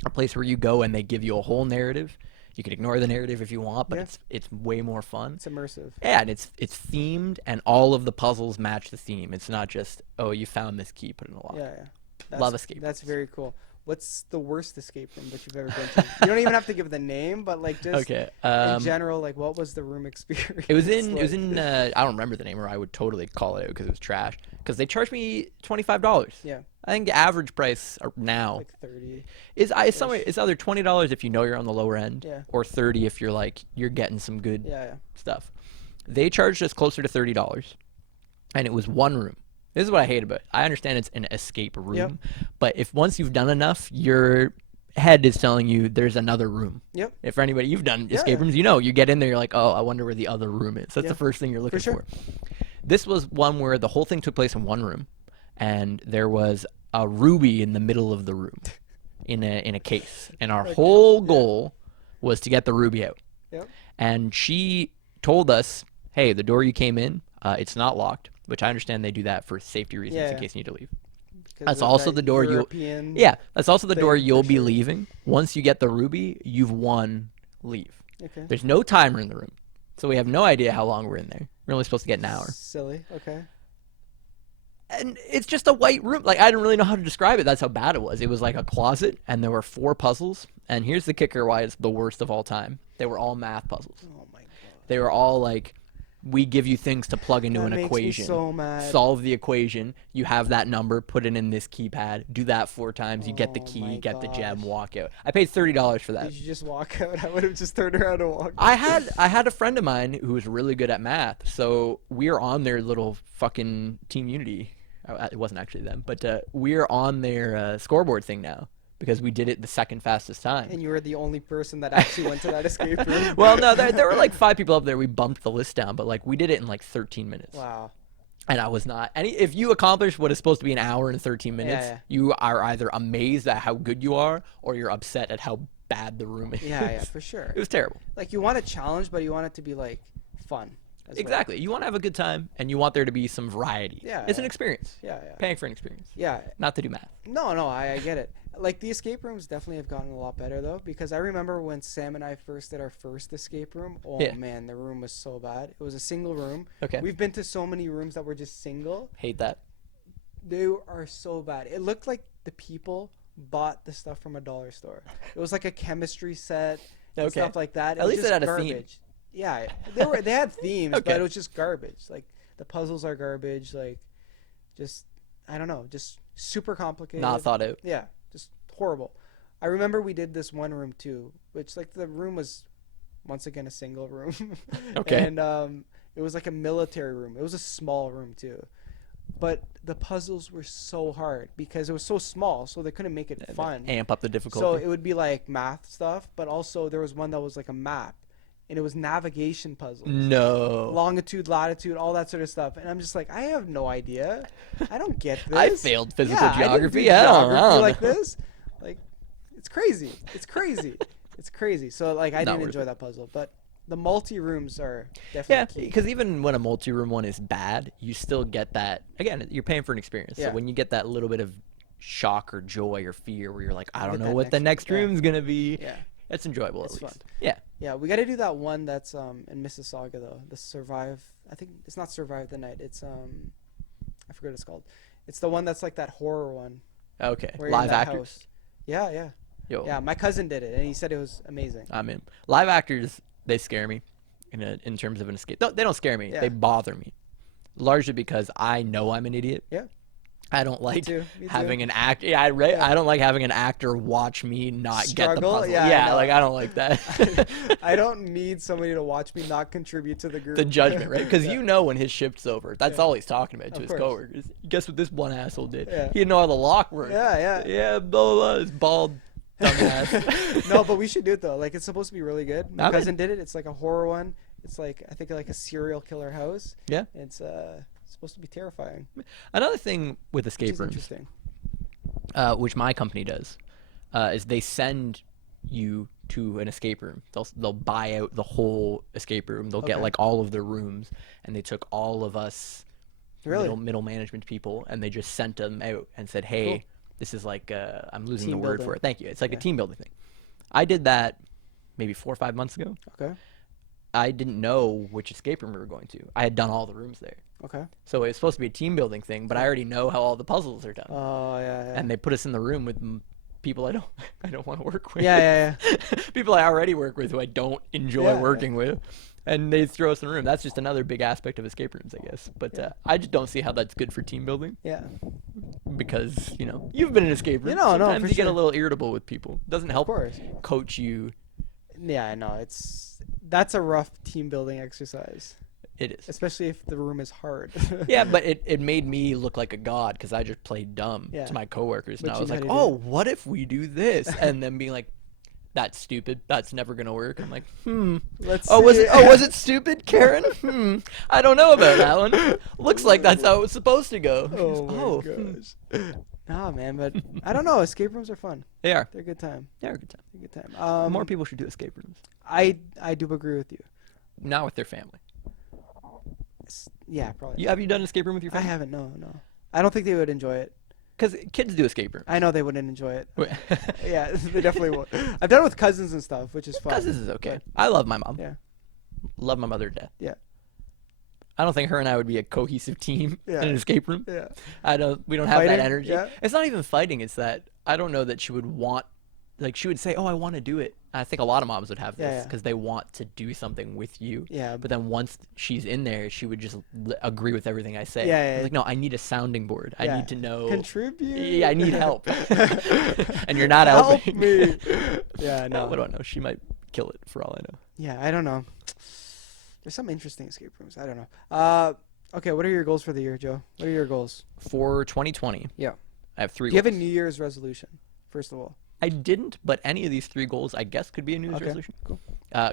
a place where you go and they give you a whole narrative. You can ignore the narrative if you want, but Yeah. it's way more fun. It's immersive. Yeah, and it's themed, and all of the puzzles match the theme. It's not just you found this key, put it in a lock. Yeah, yeah. Love escape That's rooms. very cool. What's the worst escape room that you've ever been to? You don't even have to give the name, but like just Okay. in general, like what was the room experience? It was in like? I don't remember the name, or I would totally call it out because it was trash. Because they charged me $25. Yeah, I think the average price now like 30. is somewhere it's either $20 if you know you're on the lower end, Yeah. or 30 if you're getting some good Yeah, yeah. stuff. They charged us closer to $30, and it was one room. This is what I hate about it. I understand it's an escape room, Yep. but if once you've done enough, your head is telling you there's another room. Yep. If for anybody you've done Yeah, escape yeah. rooms, you get in there, you're like, oh, I wonder where the other room is. That's Yeah. the first thing you're looking sure. for. This was one where the whole thing took place in one room, and there was a ruby in the middle of the room, in a case, and our whole goal was to get the ruby out. Yep. And she told us, hey, the door you came in, it's not locked, which I understand they do that for safety reasons Yeah, in yeah. case you need to leave. 'Cause That's of also that the door European Yeah, that's also the door thing, for you'll be sure. leaving. Once you get the ruby, you've won, leave. Okay. There's no timer in the room, so we have no idea how long we're in there. We're only supposed to get an hour. Silly. Okay. And it's just a white room. Like, I didn't really know how to describe it. That's how bad it was. It was like a closet, and there were 4 puzzles. And here's the kicker why it's the worst of all time. They were all math puzzles. Oh my god. They were all like, we give you things to plug into That an makes me equation. so mad. Solve the equation. You have that number. Put it in this keypad. Do that 4 times. You get the Oh key. my Get the gem. gosh. Walk out. I paid $30 for that. Did you just walk out? I would have just turned around and walked. I had a friend of mine who was really good at math, so we're on their little fucking Team Unity. It wasn't actually them, but we're on their scoreboard thing now because we did it the second fastest time. And you were the only person that actually went to that escape room. Well, no, there were like 5 people up there. We bumped the list down, but like we did it in like 13 minutes. Wow. And I was not. If you accomplish what is supposed to be an hour and 13 minutes, you are either amazed at how good you are, or you're upset at how bad the room is. Yeah, for sure. It was terrible. Like, you want a challenge, but you want it to be like fun. Exactly. Well. You want to have a good time, and you want there to be some variety. Yeah. It's an experience. Yeah. Paying for an experience. Yeah. Not to do math. No, I get it. Like, the escape rooms definitely have gotten a lot better, though, because I remember when Sam and I first did our first escape room. Oh, man, the room was so bad. It was a single room. Okay. We've been to so many rooms that were just single. Hate that. They are so bad. It looked like the people bought the stuff from a dollar store. It was like a chemistry set and stuff like that. At least it had garbage. a theme. Yeah, they had themes, but it was just garbage. Like, the puzzles are garbage. Like, just, I don't know, just super complicated. Not thought out. Yeah, just horrible. I remember we did this one room too, which, like, the room was once again a single room. Okay. And it was like a military room. It was a small room too. But the puzzles were so hard because it was so small, so they couldn't make it fun. Amp up the difficulty. So it would be like math stuff, but also there was one that was like a map, and it was navigation puzzles. No. Longitude, latitude, all that sort of stuff. And I'm just like, I have no idea. I don't get this. I failed physical geography. I don't didn't do know. like this. Like, it's crazy. It's crazy. It's crazy. So, like, I didn't enjoy that puzzle, but the multi-rooms are definitely key. Because even when a multi-room one is bad, you still get that. Again, you're paying for an experience. So when you get that little bit of shock or joy or fear where you're like, I don't know what the next room's going to be, it's enjoyable at least. Fun. Yeah. Yeah, we got to do that one that's in Mississauga, though. The Survive. I think it's not Survive the Night. It's, I forget what it's called. It's the one that's like that horror one. Okay. Live actors? House. Yeah. Yo. Yeah, my cousin did it, and he said it was amazing. I'm in. Live actors, they scare me in terms of an escape. No, they don't scare me. They bother me. Largely because I know I'm an idiot. Yeah. I don't like Me too. having an act. Yeah, I don't like having an actor watch me not get the puzzle. Yeah, like I don't like that. I don't need somebody to watch me not contribute to the group. The judgment, right? Because you know when his shift's over, that's all he's talking about to his course. coworkers. Guess what this one asshole did? Yeah. He didn't know how the lock worked. Yeah. Blah blah blah. His bald dumbass. No, but we should do it though. Like, it's supposed to be really good. My cousin did it. It's like a horror one. It's like, I think, like a serial killer house. Yeah. It's supposed to be terrifying. Another thing with escape rooms, interesting. Which my company does, is they send you to an escape room. They'll buy out the whole escape room. They'll get like all of the rooms, and they took all of us middle management people, and they just sent them out and said, hey, this is like I'm losing the word for it. Thank you. It's like a team building thing. I did that maybe 4 or 5 months ago. Okay. I didn't know which escape room we were going to. I had done all the rooms there. Okay. So it was supposed to be a team building thing, but I already know how all the puzzles are done. Oh yeah. And they put us in the room with people I don't want to work with. Yeah. People I already work with who I don't enjoy working with, and they throw us in the room. That's just another big aspect of escape rooms, I guess. But I just don't see how that's good for team building. Yeah. Because you've been in an escape room. Sometimes you get a little irritable with people. It doesn't help coach you. Yeah, I know. That's a rough team building exercise. It is. Especially if the room is hard. Yeah, but it made me look like a god because I just played dumb to my coworkers. And I was like, what if we do this? And then being like, that's stupid. That's never going to work. I'm like, Let's was it stupid, Karen? I don't know about that one. Looks like that's how it was supposed to go. Oh, my gosh. Nah, man, but I don't know. Escape rooms are fun. They are. They're a good time. They're a good time. More people should do escape rooms. I do agree with you. Not with their family. Yeah, probably. Have you done an escape room with your family? I haven't. No. I don't think they would enjoy it. Because kids do escape rooms. I know they wouldn't enjoy it. Yeah, they definitely won't. I've done it with cousins and stuff, which is fun. Cousins is okay. I love my mom. Yeah. Love my mother to death. Yeah. I don't think her and I would be a cohesive team in an escape room. Yeah. We don't have that energy. Yeah. It's not even fighting. It's that I don't know that she would want, like she would say, oh, I want to do it. I think a lot of moms would have this because they want to do something with you. Yeah. But then once she's in there, she would just agree with everything I say. Yeah. Like, no, I need a sounding board. I need to know. Contribute. Yeah, I need help. And you're not helping. Help me. Yeah, no. What do I know? She might kill it for all I know. Yeah, I don't know. There's some interesting escape rooms. I don't know. Okay, what are your goals for the year, Joe? What are your goals? For 2020. Yeah. I have 3 Do you goals. have a New Year's resolution, first of all? I didn't, but any of these 3 goals, I guess, could be a New Year's resolution. Cool.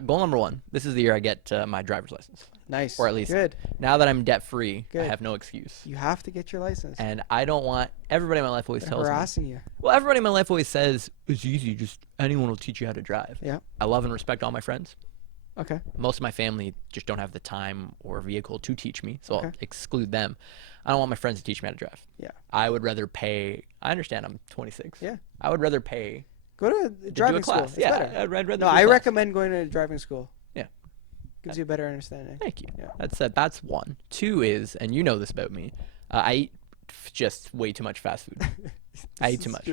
Goal number 1. This is the year I get my driver's license. Nice. Or at least Good. now that I'm debt free, I Good. have no excuse. You have to get your license. And I don't want everybody in my life always They're tells me. harassing you. Well, everybody in my life always says it's easy. Just anyone will teach you how to drive. Yeah. I love and respect all my friends. Okay. Most of my family just don't have the time or vehicle to teach me, so I'll Okay. exclude them. I don't want my friends to teach me how to drive. Yeah. I would rather pay. I understand I'm 26. Yeah. I would rather pay Go to to do driving a school. class. It's Yeah, better. I'd rather. No, do a I class. recommend going to driving school. Yeah. Gives you a better understanding. Thank you. Yeah. That's 1. 2 is, and you know this about me, I eat just way too much fast food. I eat too much.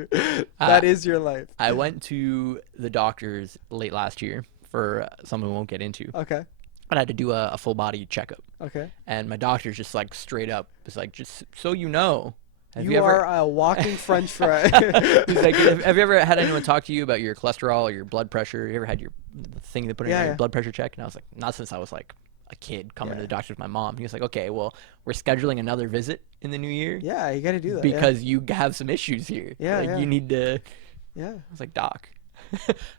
That is your life. I went to the doctor's late last year for something we won't get into. Okay. But I had to do a full body checkup. Okay. And my doctor's just like straight up was like, just so you know, have You ever, are a walking French fry. he's like, have you ever had anyone talk to you about your cholesterol or your blood pressure? You ever had your thing they put in Yeah, your yeah. blood pressure check? And I was like, not since I was like a kid coming to Yeah. the doctor with my mom. He was like, okay, well, we're scheduling another visit in the new year Yeah, you got to do that. because you have some issues here. Yeah, like yeah. you need to. Yeah. I was like, Doc,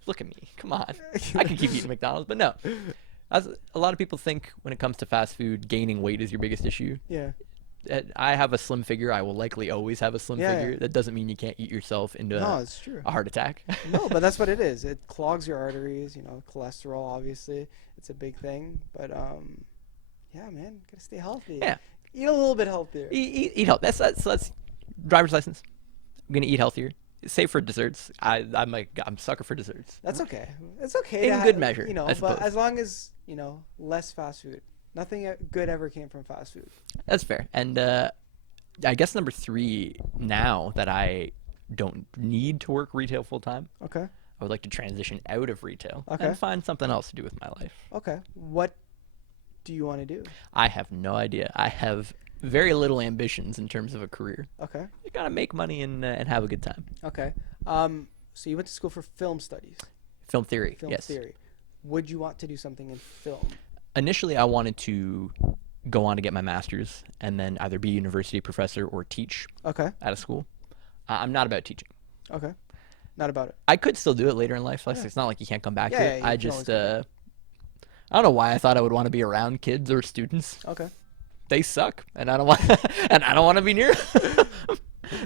look at me. Come on. I can keep eating McDonald's. But no. As a lot of people think when it comes to fast food, gaining weight is your biggest issue. Yeah. I have a slim figure. I will likely always have a slim Yeah, figure. yeah. That doesn't mean you can't eat yourself into No, it's true. a heart attack. No, but that's what it is. It clogs your arteries. You know, cholesterol. Obviously, it's a big thing. But yeah, man, gotta stay healthy. Yeah. Eat a little bit healthier. Eat health. That's driver's license. I'm gonna eat healthier. Save for desserts. I'm a sucker for desserts. That's okay. It's okay. In to good have, measure, you know. I But suppose. as long as you know, less fast food. Nothing good ever came from fast food. That's fair. And I guess number 3 now that I don't need to work retail full time, Okay. I would like to transition out of retail Okay. and find something else to do with my life. Okay. What do you want to do? I have no idea. I have very little ambitions in terms of a career. Okay. You gotta make money and have a good time. Okay. So you went to school for film studies, Film theory. film yes. theory. Would you want to do something in film? Initially, I wanted to go on to get my master's and then either be a university professor or teach Okay. at a school. I'm not about teaching. Okay. Not about it. I could still do it later in life. Like, Yeah. It's not like you can't come back Yeah, to yeah, it. you I can just, always I don't know why I thought I would want to be around kids or students. Okay. They suck, and I don't want, and I don't want to be near. them.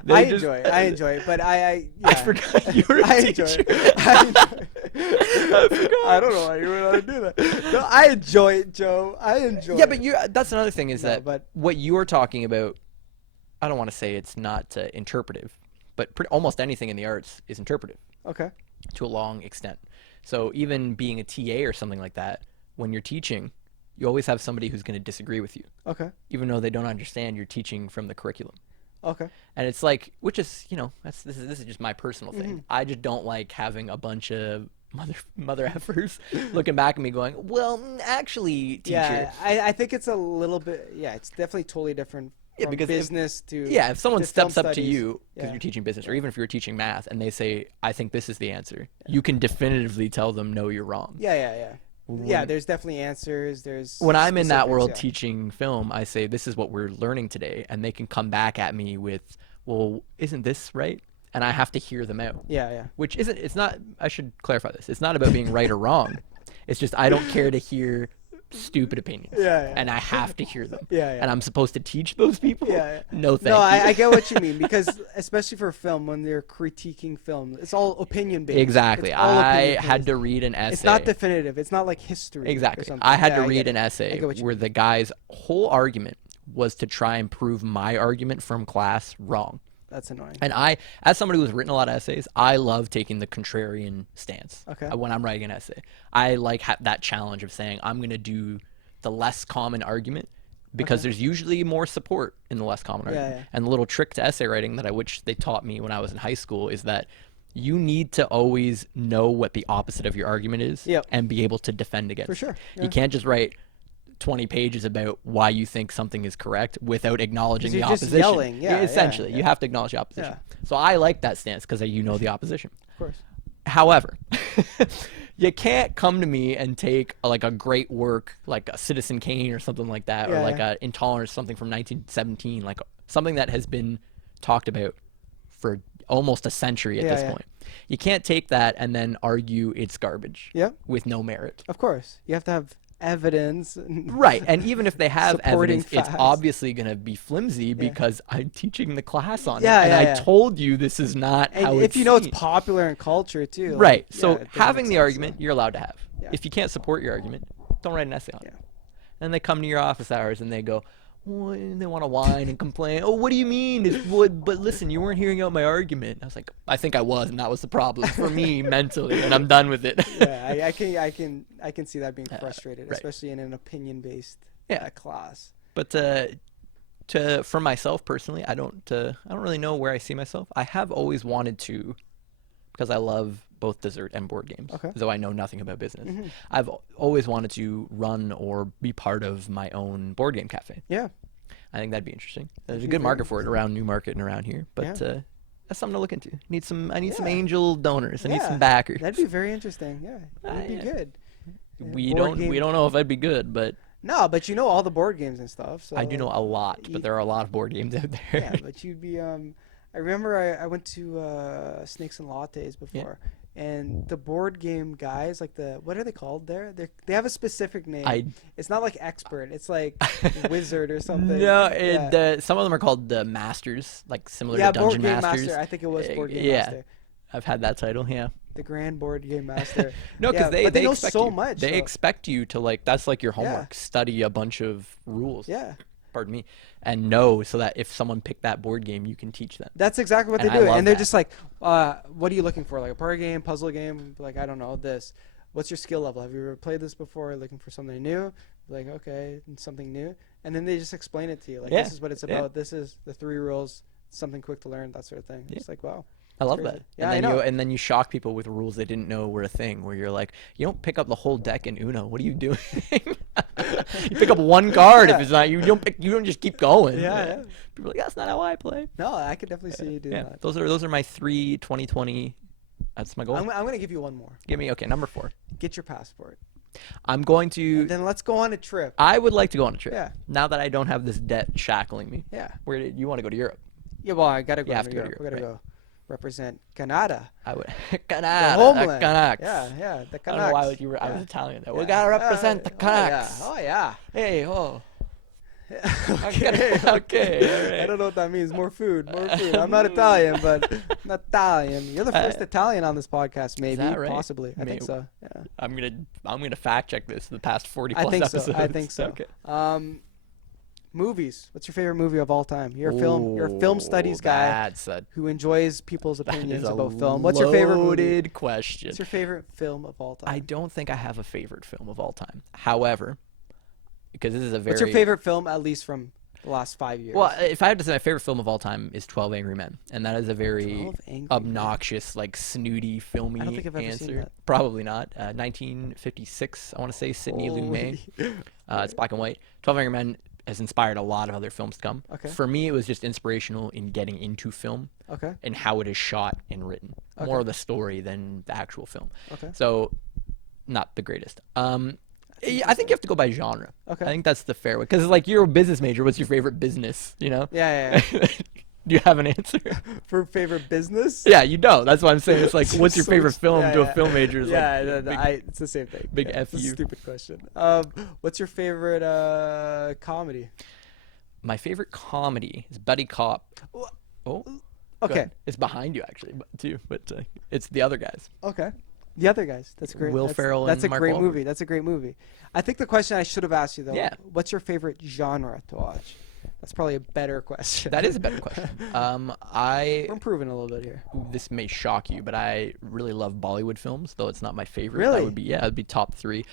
I They just- enjoy it, but I I yeah. forgot you were a I enjoy teacher. it. I enjoy it. I forgot. I don't know why you would want to do that. No, I enjoy it, Joe. I enjoy Yeah, it. but that's another thing is No, that but- what you're talking about, I don't want to say it's not interpretive, but almost anything in the arts is interpretive Okay. to a long extent. So even being a TA or something like that, when you're teaching, you always have somebody who's going to disagree with you, Okay. even though they don't understand you're teaching from the curriculum. Okay. And it's like, which is, this is just my personal thing. Mm-hmm. I just don't like having a bunch of mother effers looking back at me going, well, actually, teacher. Yeah, I think it's a little bit. Yeah, it's definitely totally different. Yeah, from because if- business to Yeah, if someone to film steps up to studies. you because Yeah. you're teaching business, or even if you're teaching math, and they say, "I think this is the answer," you can definitively tell them, "No, you're wrong." Yeah, yeah, yeah. Yeah, there's definitely answers. There's When I'm in that specifics, world yeah. teaching film, I say, "This is what we're learning today," and they can come back at me with, "Well, isn't this right?" And I have to hear them out. Yeah, yeah. Which isn't. It's not. I should clarify this. It's not about being right or wrong. It's just I don't care to hear stupid opinions. Yeah, yeah. And I have to hear them. Yeah, yeah. And I'm supposed to teach those people. Yeah, yeah. No, thank No, you. I get what you mean because especially for film, when they're critiquing film, it's all opinion based. Exactly. It's all I opinion had based. to read an essay. It's not definitive. It's not like history. or Exactly. something. I had Yeah, to read get an it. I essay get what you where mean. the guy's whole argument was to try and prove my argument from class wrong. That's annoying. And I, as somebody who's written a lot of essays, I love taking the contrarian stance. Okay. When I'm writing an essay, I like that challenge of saying I'm going to do the less common argument because there's usually more support in the less common argument. yeah. And the little trick to essay writing that I wish they taught me when I was in high school is that you need to always know what the opposite of your argument is Yep. and be able to defend against For it. sure, yeah. You can't just write 20 pages about why you think something is correct without acknowledging 'Cause the you're just opposition. yelling. Yeah, essentially, yeah. you have to acknowledge the opposition. So I like that stance because you know the opposition. Of course. However, you can't come to me and take like a great work like a Citizen Kane or something like that, or Yeah, like yeah. a Intolerance, something from 1917, like something that has been talked about for almost a century at this point. You can't take that and then argue it's garbage with no merit. Of course. You have to have evidence. Right. And even if they have evidence, facts. it's obviously going to be flimsy because I'm teaching the class on it. And I told you this is not how it's if you know it's popular in culture too. Right. Like, so having the argument, you're allowed to have. If you can't support your argument, don't write an essay on it. And they come to your office hours and they go, oh, and they want to whine and complain. Oh, what do you mean? It's wood. But listen, you weren't hearing out my argument. I was like, I think I was, and that was the problem for me mentally, and I'm done with it. I can see that being frustrated, especially in an opinion-based class. But for myself personally, I don't really know where I see myself. I have always wanted to, because I love both dessert and board games, though I know nothing about business. I've always wanted to run or be part of my own board game cafe. Yeah. I think that'd be interesting. There's a good market for it around Newmarket and around here, but that's something to look into. I need some angel donors. I need some backers. That'd be very interesting. Yeah, that'd be good. We don't know if I'd be good, but no, but you know all the board games and stuff. So I do know a lot, but there are a lot of board games out there. Yeah, but you'd be I remember I went to Snakes and Lattes before. And the board game guys, like what are they called there? They have a specific name. It's not like expert. It's like wizard or something. No, some of them are called the masters, like similar to Dungeon Board Game Masters. Master. I think it was Board Game Master. I've had that title. Yeah. The Grand Board Game Master. No, because they know expect so you. much. They expect you to that's like your homework. Study a bunch of rules. Yeah. Pardon me, and know so that if someone picked that board game, you can teach them. That's exactly what they do. And they're just like, what are you looking for? Like a party game, puzzle game? Like, I don't know, this. What's your skill level? Have you ever played this before? Looking for something new? Like, okay, something new. And then they just explain it to you. Like, this is what it's about. This is the 3 rules, something quick to learn, that sort of thing. It's like, wow. I love that. Yeah, and then you shock people with rules they didn't know were a thing. Where you're like, you don't pick up the whole deck in Uno. What are you doing? You pick up one card if it's not you. You don't just keep going. Yeah. People are like, that's not how I play. No, I could definitely see you doing that. Those are my 3 2020. That's my goal. I'm gonna give you one more. Give me number 4. Get your passport. I'm going to. And then let's go on a trip. I would like to go on a trip. Yeah. Now that I don't have this debt shackling me. Yeah. Where did you want to go to Europe? Yeah, well, I gotta go. You have to go to Europe. We gotta go. Represent Canada. I would Canada, the homeland. Canucks. Yeah, the Canucks. I don't know why you were. I was Italian. There. We gotta represent the Canucks. Oh yeah. Hey ho. Okay. Okay. All right. I don't know what that means. More food. I'm not Italian, but I'm not Italian. You're the first Italian on this podcast, maybe, is that right? possibly. I think so. Yeah. I'm gonna fact check this. The past 40 plus episodes. I think so. Okay. Movies. What's your favorite movie of all time? You're a film studies guy who enjoys people's opinions about film. What's your favorite movie? Loaded question. What's your favorite film of all time? I don't think I have a favorite film of all time. However, because this is a very. What's your favorite film, at least from the last 5 years? Well, if I had to say my favorite film of all time is 12 Angry Men, and that is a very obnoxious, like snooty, filmy I don't think I've ever answer. seen that. Probably not. 1956, I want to say, Sidney Lumet. It's black and white. 12 Angry Men has inspired a lot of other films to come. Okay. For me, it was just inspirational in getting into film. Okay. And how it is shot and written. Okay. More of the story than the actual film. Okay. So, not the greatest. I think you have to go by genre. Okay. I think that's the fair way. Because, like, you're a business major. What's your favorite business, you know? Yeah. Do you have an answer? For favorite business? Yeah, you don't. That's what I'm saying. It's like, what's your favorite film to a film major? It's the same thing. Big F it's you. A stupid question. What's your favorite comedy? My favorite comedy is Buddy Cop. Oh, okay. It's behind you actually, too. But it's The Other Guys. Okay. The Other Guys. That's great. Will Ferrell. That's and a Mark great Wahlberg. movie. That's a great movie. I think the question I should have asked you though. Yeah. What's your favorite genre to watch? That's probably a better question. That is a better question. We're improving a little bit here. This may shock you, but I really love Bollywood films, though it's not my favorite. Really? That would be it'd be top 3.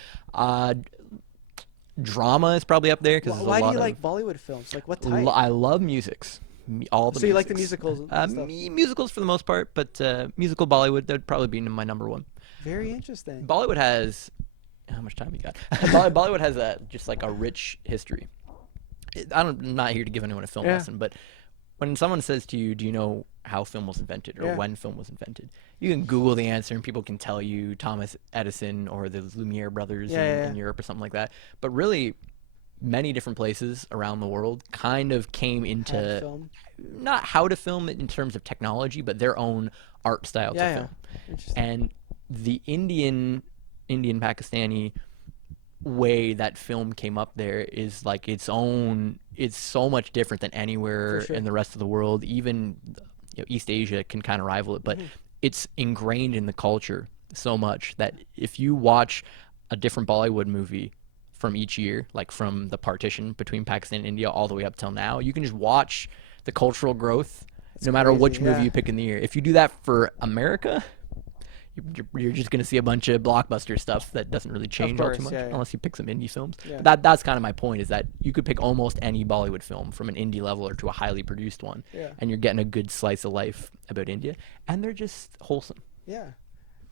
Drama is probably up there because why do you like Bollywood films? Like what type? I love musics. All the. So you like the musicals? And stuff? Musicals for the most part, but musical Bollywood that'd probably be my number 1. Very interesting. Bollywood has how much time you got? Bollywood has just like a rich history. I'm not here to give anyone a film lesson, but when someone says to you, do you know how film was invented or when film was invented? You can Google the answer and people can tell you Thomas Edison or the Lumiere brothers in Europe or something like that. But really, many different places around the world kind of came How to into film. not how to film it in terms of technology, but their own art style to Yeah, film. interesting. And the Indian Pakistani way that film came up there is like its own. It's so much different than anywhere For sure. in the rest of the world. Even East Asia can kind of rival it, but it's ingrained in the culture so much that if you watch a different Bollywood movie from each year, like from the partition between Pakistan and India all the way up till now, you can just watch the cultural growth It's no matter crazy, which movie yeah. you pick in the year. If you do that for America, you're just going to see a bunch of blockbuster stuff that doesn't really change all course, too much yeah. unless you pick some indie films. Yeah. But that's kind of my point, is that you could pick almost any Bollywood film from an indie leveler to a highly produced one, Yeah. and you're getting a good slice of life about India, and they're just wholesome. Yeah.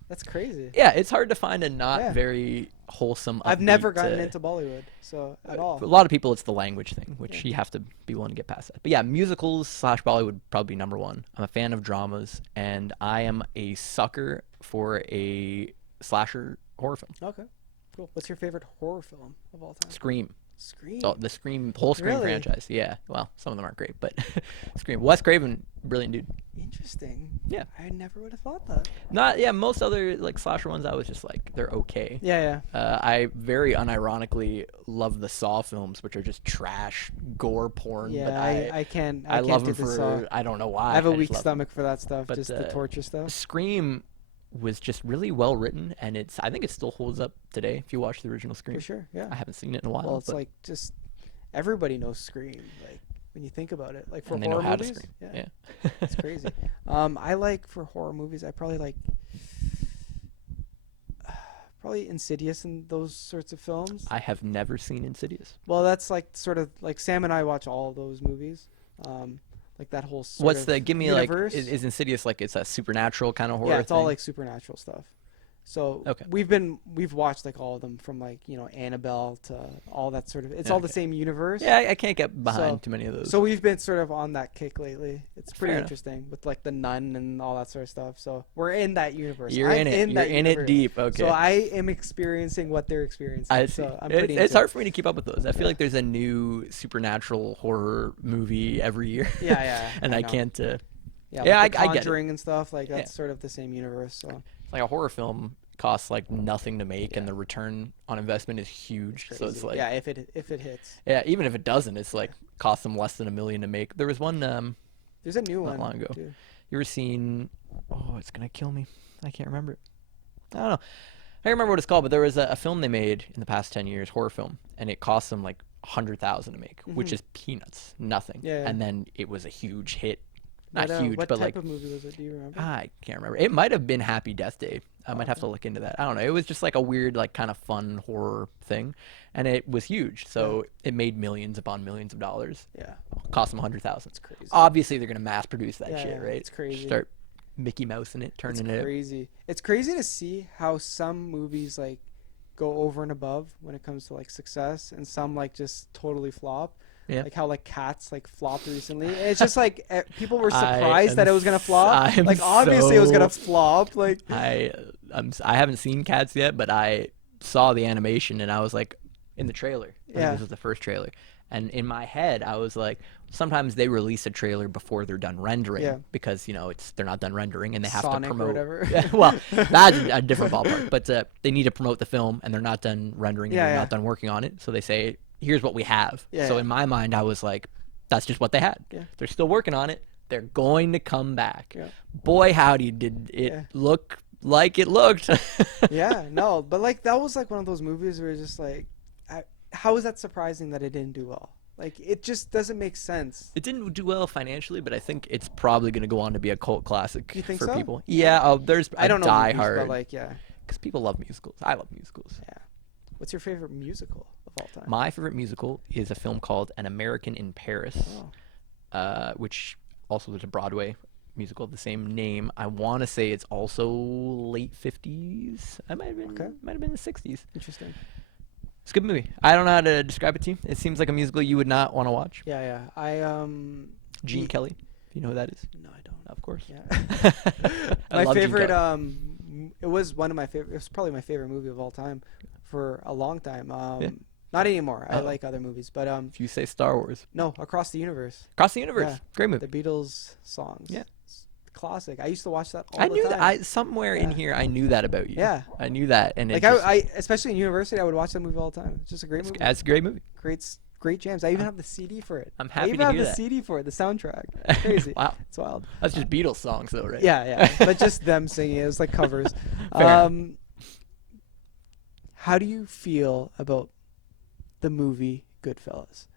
That's crazy. Yeah, it's hard to find a not Yeah. very wholesome. I've never upbeat, gotten into Bollywood, so at all. For a lot of people, it's the language thing, which Yeah. you have to be willing to get past that. But yeah, musicals / Bollywood would probably be number one. I'm a fan of dramas, and I am a sucker for a slasher horror film. Okay, cool. What's your favorite horror film of all time? Scream. Scream. The whole Scream Really? franchise. Yeah. Well, some of them aren't great, but Scream. Wes Craven, brilliant dude. Interesting. Yeah. I never would have thought that. Most other like slasher ones, I was just like, they're okay. Yeah, yeah. I very unironically love the Saw films, which are just trash gore porn. Yeah, but I can't. I can't love do them the for Saw. I don't know why. I have a just weak love them. stomach for that stuff, But, just the torture stuff. Scream was just really well written, and I think it still holds up today if you watch the original Scream. For sure, yeah. I haven't seen it in a while. Well, it's but, like just everybody knows Scream. Like when you think about it, like for and they horror know how movies. to scream. Yeah, Yeah. it's crazy. I like for horror movies. I probably like probably Insidious and those sorts of films. I have never seen Insidious. Well, that's like sort of like Sam and I watch all of those movies. Like that whole sort What's of the give me universe. like is Insidious like it's a supernatural kind of horror? Yeah, it's all thing? like supernatural stuff. So Okay. we've watched like all of them from like Annabelle to all that sort of. It's all the Okay. same universe. Yeah, I can't get behind So- too many of those. So we've been sort of on that kick lately. It's pretty Fair enough. interesting with like the nun and all that sort of stuff. So we're in that universe. You're I'm in it. You're that in it universe. deep. Okay. So I am experiencing what they're experiencing. I see. So I'm pretty It's into hard it. for me to keep up with those. I feel like there's a new supernatural horror movie every year. Yeah, yeah. and I know. can't. Yeah, Yeah, like the I get it. Conjuring and stuff like that's Yeah. sort of the same universe. So Like a horror film costs like nothing to make, Yeah. and the return on investment is huge. So it's crazy. like yeah, if it hits. yeah, even if it doesn't, it's like costs them less than $1 million to make. There was one There's a new not one long ago. too. You ever seen? Oh, it's gonna kill me. I can't remember it. I don't know. I can't remember what it's called, but there was a film they made in the past 10 years, horror film, and it cost them like 100,000 to make, which Mhm. is peanuts, nothing. Yeah, yeah. And then it was a huge hit. Not What, huge, what but type like of movie was it? Do you remember? I can't remember. It might have been Happy Death Day. I might have to look into that. I don't know. It was just like a weird, like kind of fun horror thing, and it was huge. So it made millions upon millions of dollars. Yeah, Cost them 100,000. it's crazy. Obviously, they're gonna mass produce that Yeah, shit, yeah, right? it's crazy. Start Mickey Mouse in it, turning it out. Crazy. It's crazy to see how some movies like go over and above when it comes to like success, and some like just totally flop. Yeah. Like how like Cats like flopped recently. And it's just like people were I surprised that am it was gonna flop. I'm Like obviously it was gonna so- flop. Like I haven't seen Cats yet, but I saw the animation and I was like, in the trailer. I think Yeah. this was the first trailer, and in my head I was like, sometimes they release a trailer before they're done rendering Yeah. because they're not done rendering and they have Sonic to or promote. whatever. Yeah, well, that's a different ballpark, but they need to promote the film and they're not done rendering and Yeah, they're yeah. not done working on it, so they say, here's what we have. Yeah, so yeah. in my mind I was like, that's just what they had. Yeah. They're still working on it. They're going to come back. Yeah. Boy, howdy, did it Yeah. look like it looked. yeah, no, but like that was like one of those movies where it's just like, how is that surprising that it didn't do well? Like it just doesn't make sense. It didn't do well financially, but I think it's probably going to go on to be a cult classic You think for so? people. Yeah, there's I don't know die movies, hard but like yeah, because people love musicals. I love musicals. yeah. What's your favorite musical of all time? My favorite musical is a film called An American in Paris, Oh. which also is a Broadway musical of the same name. I want to say it's also late 50s. I might have been the 60s. Interesting. It's a good movie. I don't know how to describe it to you. It seems like a musical you would not want to watch. Yeah, yeah. Gene Kelly, if you know who that is. No, I don't. Of course. Yeah. I My love Gene favorite. Kelly. It was one of my favorite. It was probably my favorite movie of all time, for a long time. Yeah. Not anymore. I Oh. like other movies, but If you say Star Wars, no, Across the Universe. Across the Universe, Yeah. great movie. The Beatles songs. Yeah. It's classic. I used to watch that all I the knew time. that. I somewhere in Yeah. here I knew that about you. Yeah. I knew that, and Like it just, I, especially in university, I would watch that movie all the time. It's just a great movie. it's a great movie. Great jams. I even have the CD for it. I'm I happy even to have hear the that. CD for it, the soundtrack. It's crazy. Wow, It's wild. that's just Beatles songs though, right? Yeah. But just them singing it. It was like covers. Fair. How do you feel about the movie Goodfellas?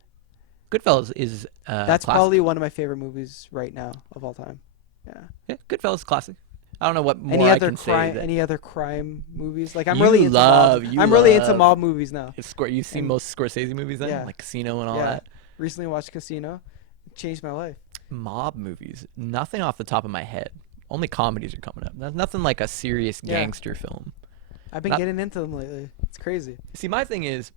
Goodfellas is That's classic. probably one of my favorite movies right now of all time. Yeah. Goodfellas is classic. I don't know what more Any I other can say. crime? That Any other crime movies? Like I'm You really into love- mob. you I'm really into love- mob movies now. you've seen And- most Scorsese movies then, Yeah. like Casino and all Yeah. that. Recently watched Casino. It changed my life. Mob movies, nothing off the top of my head. Only comedies are coming up. There's nothing like a serious Yeah. gangster film. I've been Not- getting into them lately. It's crazy. See, my thing is,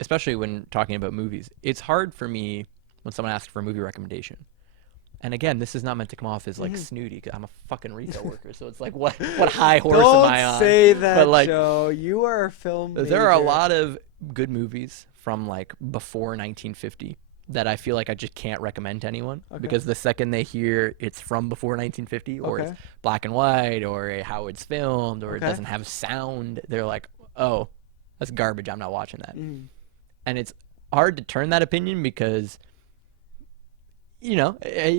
especially when talking about movies, it's hard for me when someone asks for a movie recommendation. And again, this is not meant to come off as like snooty, 'cause I'm a fucking retail worker. So it's like, what high horse Don't am I on? say that, But like, Joe. You are a film. there are a major. lot of good movies from like before 1950 that I feel like I just can't recommend to anyone because the second they hear it's from before 1950 or it's black and white or how it's filmed or it doesn't have sound, they're like, oh, that's garbage. I'm not watching that. And it's hard to turn that opinion because, you know,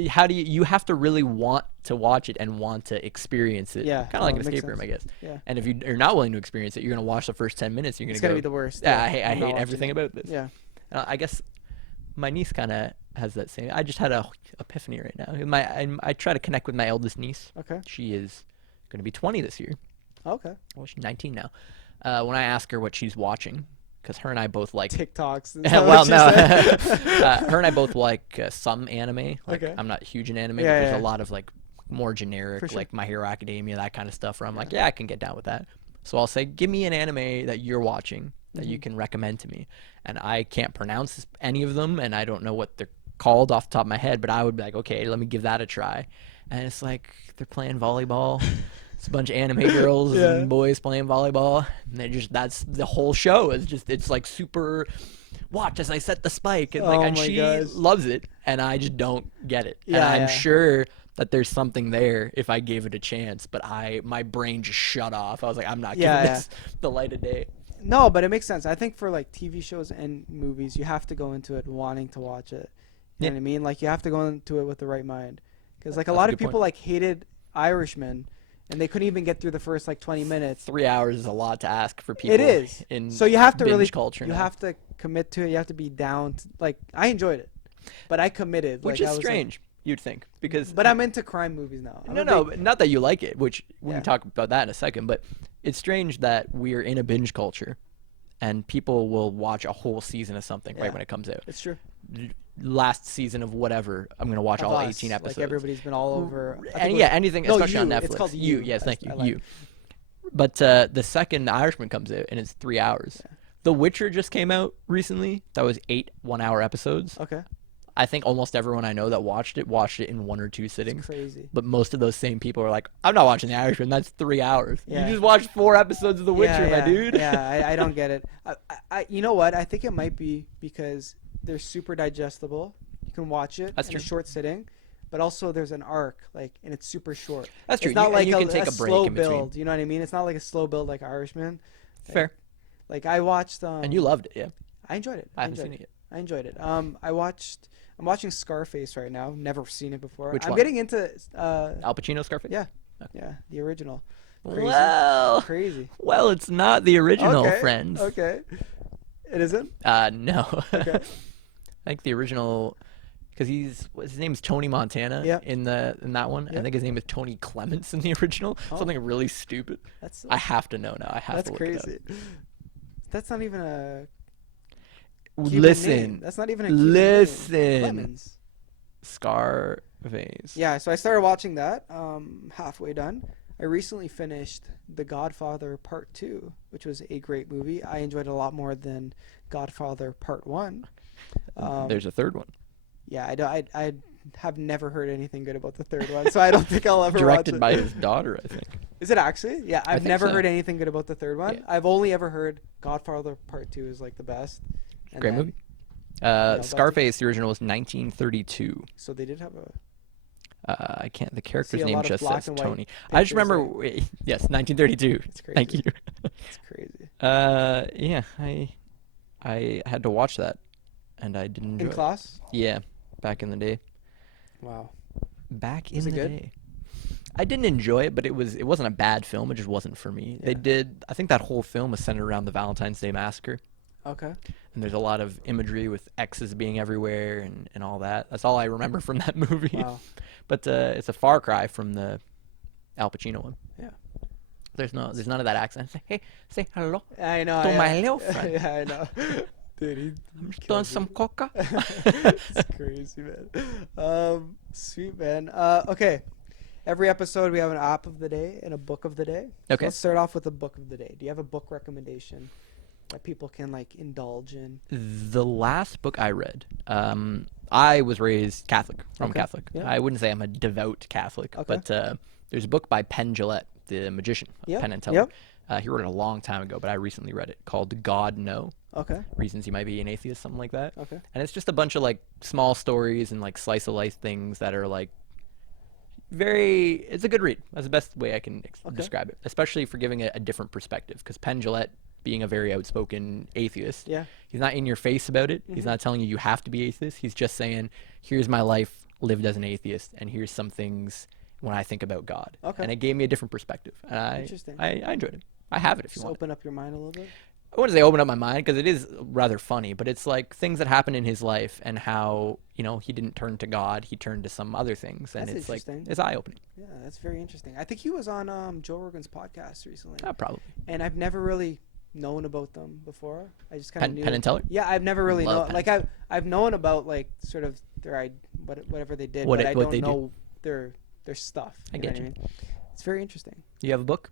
how do you have to really want to watch it and want to experience it. Yeah, Kind of like an it makes escape room, I guess. Yeah. And if you're not willing to experience it, you're going to watch the first 10 minutes. You're going It's to gonna go, be the worst. Yeah, Yeah, I I'm not hate watching everything it. about this. Yeah. I guess my niece kind of has that same. I just had a epiphany right now. I try to connect with my eldest niece. Okay. She is going to be 20 this year. Okay. Well, she's 19 now. When I ask her what she's watching, because her and I both like TikToks. well, no. Her and I both like some anime. Like, Okay. I'm not huge in anime, Yeah, but there's yeah. a lot of like more generic, For sure. like My Hero Academia, that kind of stuff. Where I'm like, yeah, I can get down with that. So I'll say, give me an anime that you're watching that you can recommend to me. And I can't pronounce any of them, and I don't know what they're called off the top of my head. But I would be like, okay, let me give that a try. And it's like they're playing volleyball. It's a bunch of anime girls and boys playing volleyball. And they just, that's the whole show. It's like super, watch as I set the spike. And, Oh and my she gosh. loves it. And I just don't get it. Yeah, and I'm yeah. sure that there's something there if I gave it a chance. But my brain just shut off. I was like, I'm not Yeah, giving yeah. this the light of day. No, but it makes sense. I think for like TV shows and movies, you have to go into it wanting to watch it. You know what I mean? Like you have to go into it with the right mind. Because like a That's lot a of good people point. like hated Irishman, and they couldn't even get through the first like 20 minutes. 3 hours is a lot to ask for people. It is. In So you have to binge really culture. you now. have to commit to it. You have to be down. Like I enjoyed it, but I committed. Which like, is I was, like- strange, you'd think, because but I'm into crime movies now. I'm a no, big- not that you like it, which we Yeah. can talk about that in a second, but it's strange that we're in a binge culture and people will watch a whole season of something Yeah. right when it comes out. It's true. Last season of whatever, I'm going to watch Of all Us, 18 episodes. Like everybody's been all over. I think And it yeah, was- anything, No, especially on You. Netflix. It's called You, You. yes, thank you. I like You. But the second The Irishman comes out, and it's 3 hours. Yeah. The Witcher just came out recently. That was 8 one-hour episodes. Okay. I think almost everyone I know that watched it in 1 or 2 sittings. Crazy. But most of those same people are like, I'm not watching The Irishman. That's 3 hours. Yeah. You just watched 4 episodes of The Witcher, my dude. Yeah, I don't get it. You know what? I think it might be because they're super digestible. You can watch it That's in true. a short sitting, but also there's an arc, like, and it's super short. That's true. It's not You- like and you can take a break slow in between. build. You know what I mean? It's not like a slow build like Irishman. Fair. Like I watched. And you loved it, yeah. I enjoyed it. I haven't seen it yet. I enjoyed it. I'm watching Scarface right now. Never seen it before. Which I'm one? getting into. Al Pacino Scarface? Yeah. Yeah, the original. Crazy. Well, Crazy. it's not the original, Okay, friends. Okay. It isn't. No. Okay. I think the original, because his name is Tony Montana Yeah. in that one. Yeah. I think his name is Tony Clements in the original. Oh. Something really stupid. That's I have to know now. I have that's to look it up. crazy. That's not even a Cuban name. Listen, That's not even a Cuban name. listen. Clemens. Scarface. Yeah, so I started watching that. Halfway done. I recently finished The Godfather Part 2, which was a great movie. I enjoyed it a lot more than Godfather Part 1. There's a third one. Yeah, I have never heard anything good about the third one, so I don't think I'll ever watch Directed it. by his daughter, I think. Is it actually? Yeah, I've think never so. heard anything good about the third one. Yeah. I've only ever heard Godfather Part 2 is like the best. And Great then, movie. that's Scarface, the original, was 1932. So they did have a. I can't. The See character's a name lot of just black says and white Tony. I just pictures, remember. Yes, 1932. It's crazy. Thank you. It's crazy. Yeah, I had to watch that, and I didn't enjoy In it. class? Yeah, back in the day. Wow. Back in Was it the good? day. I didn't enjoy it, but it wasn't a bad film. It just wasn't for me. Yeah. I think that whole film was centered around the Valentine's Day massacre, Okay. and there's a lot of imagery with X's being everywhere and all that. That's all I remember from that movie. Wow. But it's a far cry from the Al Pacino one. Yeah. There's none of that accent. Say hello I know. to yeah. my little friend. Yeah, I know. Dude, I'm just doing some coca. It's crazy, man. Sweet, man. Okay. Every episode we have an app of the day and a book of the day. So Okay. let's start off with the book of the day. Do you have a book recommendation that people can like indulge in? The last book I read, I was raised Catholic, Roman Okay. Catholic. Yeah. I wouldn't say I'm a devout Catholic, Okay. but there's a book by Penn Gillette, the magician of Yep. Penn and Teller. He wrote it a long time ago, but I recently read it, called God No, Okay. Reasons You Might Be an Atheist, something like that. Okay. And it's just a bunch of like small stories and like slice of life things that are like it's a good read. That's the best way I can Okay. describe it, especially for giving it a different perspective, because Penn Jillette, being a very outspoken atheist, Yeah. he's not in your face about it. He's not telling you have to be atheist. He's just saying, here's my life lived as an atheist, and here's some things when I think about God. Okay. And it gave me a different perspective, and Interesting. I enjoyed it. I have it if you Just want. open up your mind a little bit. I wouldn't say open up my mind, because it is rather funny, but it's like things that happened in his life and how, he didn't turn to God, he turned to some other things, and That's it's like interesting. it's eye-opening. Yeah, that's very interesting. I think he was on Joe Rogan's podcast recently, Probably. and I've never really known about them before. I just kind of knew. Penn and Teller. Yeah, I've never really Love known. Penn Like and I've known about like sort of whatever they did, What but it- I what don't they do. know their stuff. I know get what you. I mean? It's very interesting. You have a book?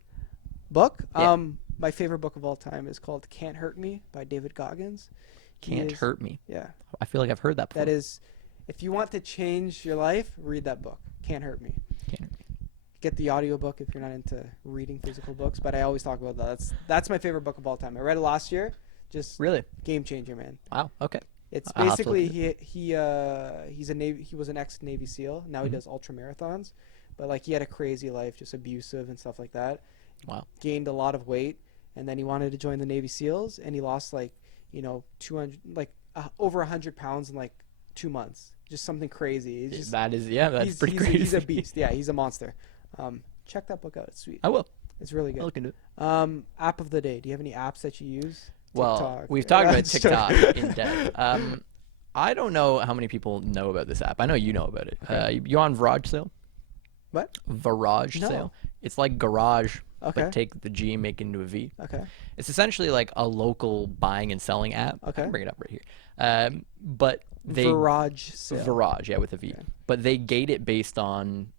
Book. Yeah. My favorite book of all time is called "Can't Hurt Me" by David Goggins. He Can't is- Hurt Me. Yeah, I feel like I've heard that before. that is. If you want to change your life, read that book. Can't Hurt Me. Can't Hurt Me. Get the audiobook if you're not into reading physical books, but I always talk about that. That's my favorite book of all time. I read it last year. Just Really? game changer, man. Wow. Okay. It's I'll have to basically look he was an ex Navy SEAL. Now he Mhm. does ultra marathons, but like he had a crazy life, just abusive and stuff like that. Wow. Gained a lot of weight, and then he wanted to join the Navy SEALs, and he lost 200 over 100 pounds in like 2 months. Just something crazy. He's just, That's he's, pretty he's, crazy. He's a beast. Yeah, he's a monster. Check that book out. It's sweet. I will. It's really I'll good. look into it. App of the day. Do you have any apps that you use? Well, TikTok. we've talked about Just TikTok joking. in depth. I don't know how many people know about this app. I know you know about it. Okay. You on VarageSale? What? VarageSale. No. It's like garage, Okay. but take the G and make it into a V. Okay. It's essentially like a local buying and selling app. I Okay. can bring it up right here. But they VarageSale. Varage, yeah, with a V. Okay. But they gate it based on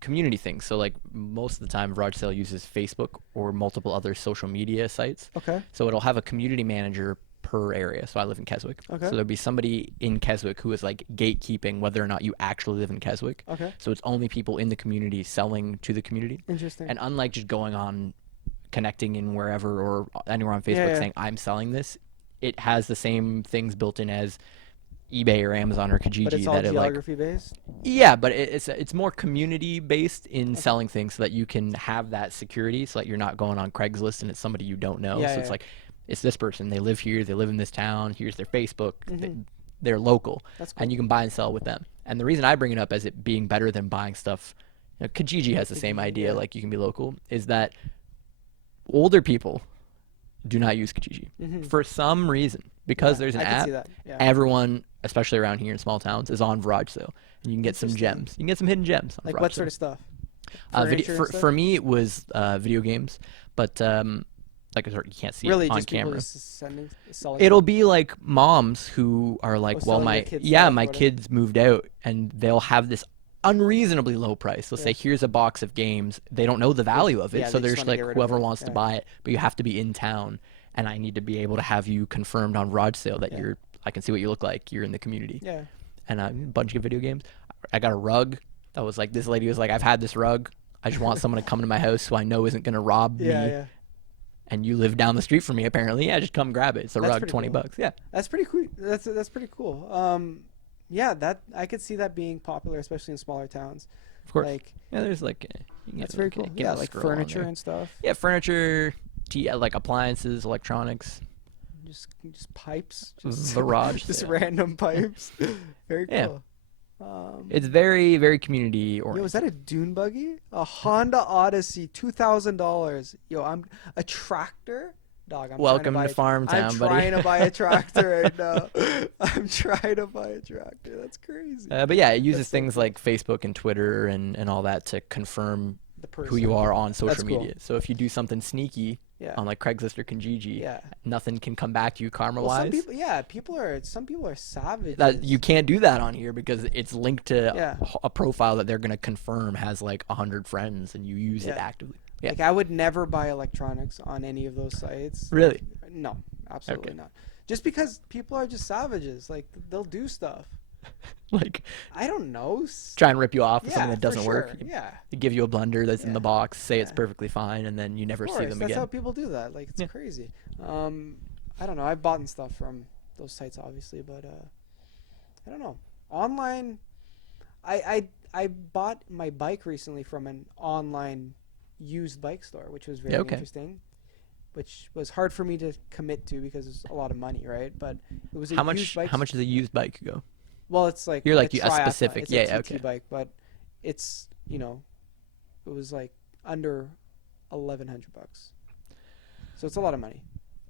community things. So like most of the time, VarageSale uses Facebook or multiple other social media sites. Okay. So it'll have a community manager per area. So I live in Keswick. Okay. So there'll be somebody in Keswick who is like gatekeeping whether or not you actually live in Keswick. Okay. So it's only people in the community selling to the community. Interesting. And unlike just going on connecting in wherever or anywhere on Facebook Yeah, yeah. saying I'm selling this, it has the same things built in as eBay or Amazon or Kijiji but it's all that it like geography based. yeah, but it's more community based in selling things so that you can have that security so that you're not going on Craigslist and it's somebody you don't know. Yeah, So yeah. it's like it's this person, they live here, they live in this town, here's their Facebook, Mhm. they're local, That's cool. and you can buy and sell with them. And the reason I bring it up as it being better than buying stuff, Kijiji has the same Kijiji, idea, yeah. like you can be local, is that older people do not use Kijiji Mhm. for some reason because Yeah, there's an I can app. see that. Yeah. Everyone, especially around here in small towns, is on VarageSale, and you can get some Interesting. gems. You can get some hidden gems. On Like VarageSale. what sort of stuff? For me, it was video games, but like you can't see Really, it on just people camera. just selling. It'll be like moms who are like, well, selling their my kids' yeah, stuff, my whatever. kids moved out, and they'll have this unreasonably low price. They'll Yeah. say, here's a box of games. They don't know the value of it, yeah, so they they're just just wanna like, get rid of whoever it. wants to Yeah. buy it, but you have to be in town, and I need to be able to have you confirmed on VarageSale that Yeah. I can see what you look like. You're in the community. Yeah. And a bunch of video games. I got a rug that was like, this lady was like, I've had this rug. I just want someone to come to my house who I know isn't gonna rob me. Yeah. And you live down the street from me, apparently. Yeah, just come grab it. It's a That's rug, pretty 20 cool. bucks. Yeah. That's pretty cool. That's pretty cool. Yeah, that I could see that being popular, especially in smaller towns. Of course. Like, yeah, there's like you can that's get very like, cool. get Yeah, a like scroll on furniture there. and stuff. Yeah, furniture, like appliances, electronics, Just pipes. Just Varage. just sale. random pipes. Very Yeah. cool. It's very, very community Yo, oriented. is that a dune buggy? A Honda Odyssey, $2,000. Yo, I'm a tractor. Dog, I'm Welcome trying to to Farm buy, Town, I'm buddy. trying to buy a tractor right now. I'm trying to buy a tractor. That's crazy. But yeah, it uses That's so things cool. like Facebook and Twitter and all that to confirm The person. who you are on That's social cool. media. So if you do something sneaky Yeah. on like Craigslist or Kijiji, Yeah. nothing can come back to you karma Well, some wise. people, some people are savages. That you can't do that on here because it's linked to Yeah. a profile that they're gonna confirm has like 100 friends and you use it Yeah. actively. Yeah. Like, I would never buy electronics on any of those sites. Really? No, absolutely Okay. not. Just because people are just savages. Like, they'll do stuff. Like I don't know. try and rip you off with Yeah, something that for doesn't work. sure. Yeah. They give you a blender that's in Yeah. the box, say it's Yeah. perfectly fine, and then you never Of see course, them that's again. how people do that. Like, it's Yeah. crazy. I don't know. I've bought stuff from those sites, obviously, but I don't know. Online, I bought my bike recently from an online used bike store, which was very okay. interesting. Which was hard for me to commit to because it's a lot of money, right? But it was a How used much? bike. How much does a used bike go? Well, it's like You're like a a triathlon. specific- It's yeah, a TT okay. bike, but it's it was like under $1,100. So it's a lot of money.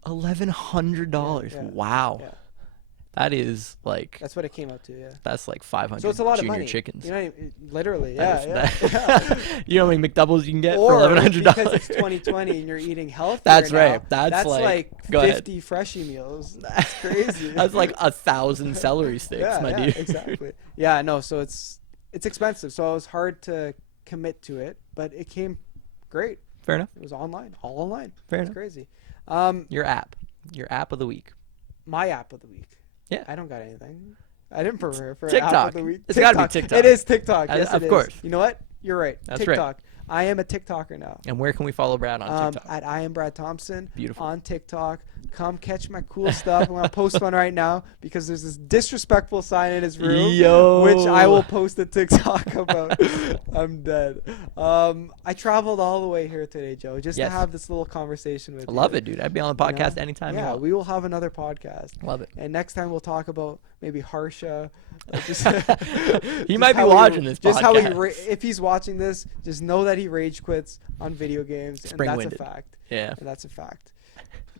$1,100. Yeah, yeah. Wow. Yeah. That is like That's what it came up to, yeah. that's like 500 So it's a lot of junior money. chickens. You know, literally, That yeah, is- yeah. that- you know how many McDoubles you can get Or for $1,100? because it's 2020 and you're eating healthier That's now, right. That's like like- go ahead. 50 freshie meals. That's crazy. That's like 1,000 celery sticks, yeah, my yeah, dude. exactly. Yeah, no, so it's expensive. So it was hard to commit to it, but it came great. Fair enough. It was online, all online. Fair It's enough. crazy. Your app of the week. My app of the week. Yeah. I don't got anything. I didn't prepare for app TikTok. of the week. It's gotta be TikTok. It is TikTok. Of Yes, it is. course. You know what? You're right. That's right. TikTok. I am a TikToker now. And where can we follow Brad on TikTok? At I am Brad Thompson. Beautiful. On TikTok. Come catch my cool stuff. I'm gonna post one right now because there's this disrespectful sign in his room, Yo. which I will post a TikTok about. I'm dead. I traveled all the way here today, Joe, just to Yes. have this little conversation with I you. love it, dude. I'd be on the You know? podcast anytime you Yeah, want. we will have another podcast. Love it. And next time we'll talk about maybe Harsha. Just He just might be how watching this Just how he, podcast. if he's watching this, just know that he rage quits on video games, and that's Spring-winded. a fact. Yeah. And that's a fact.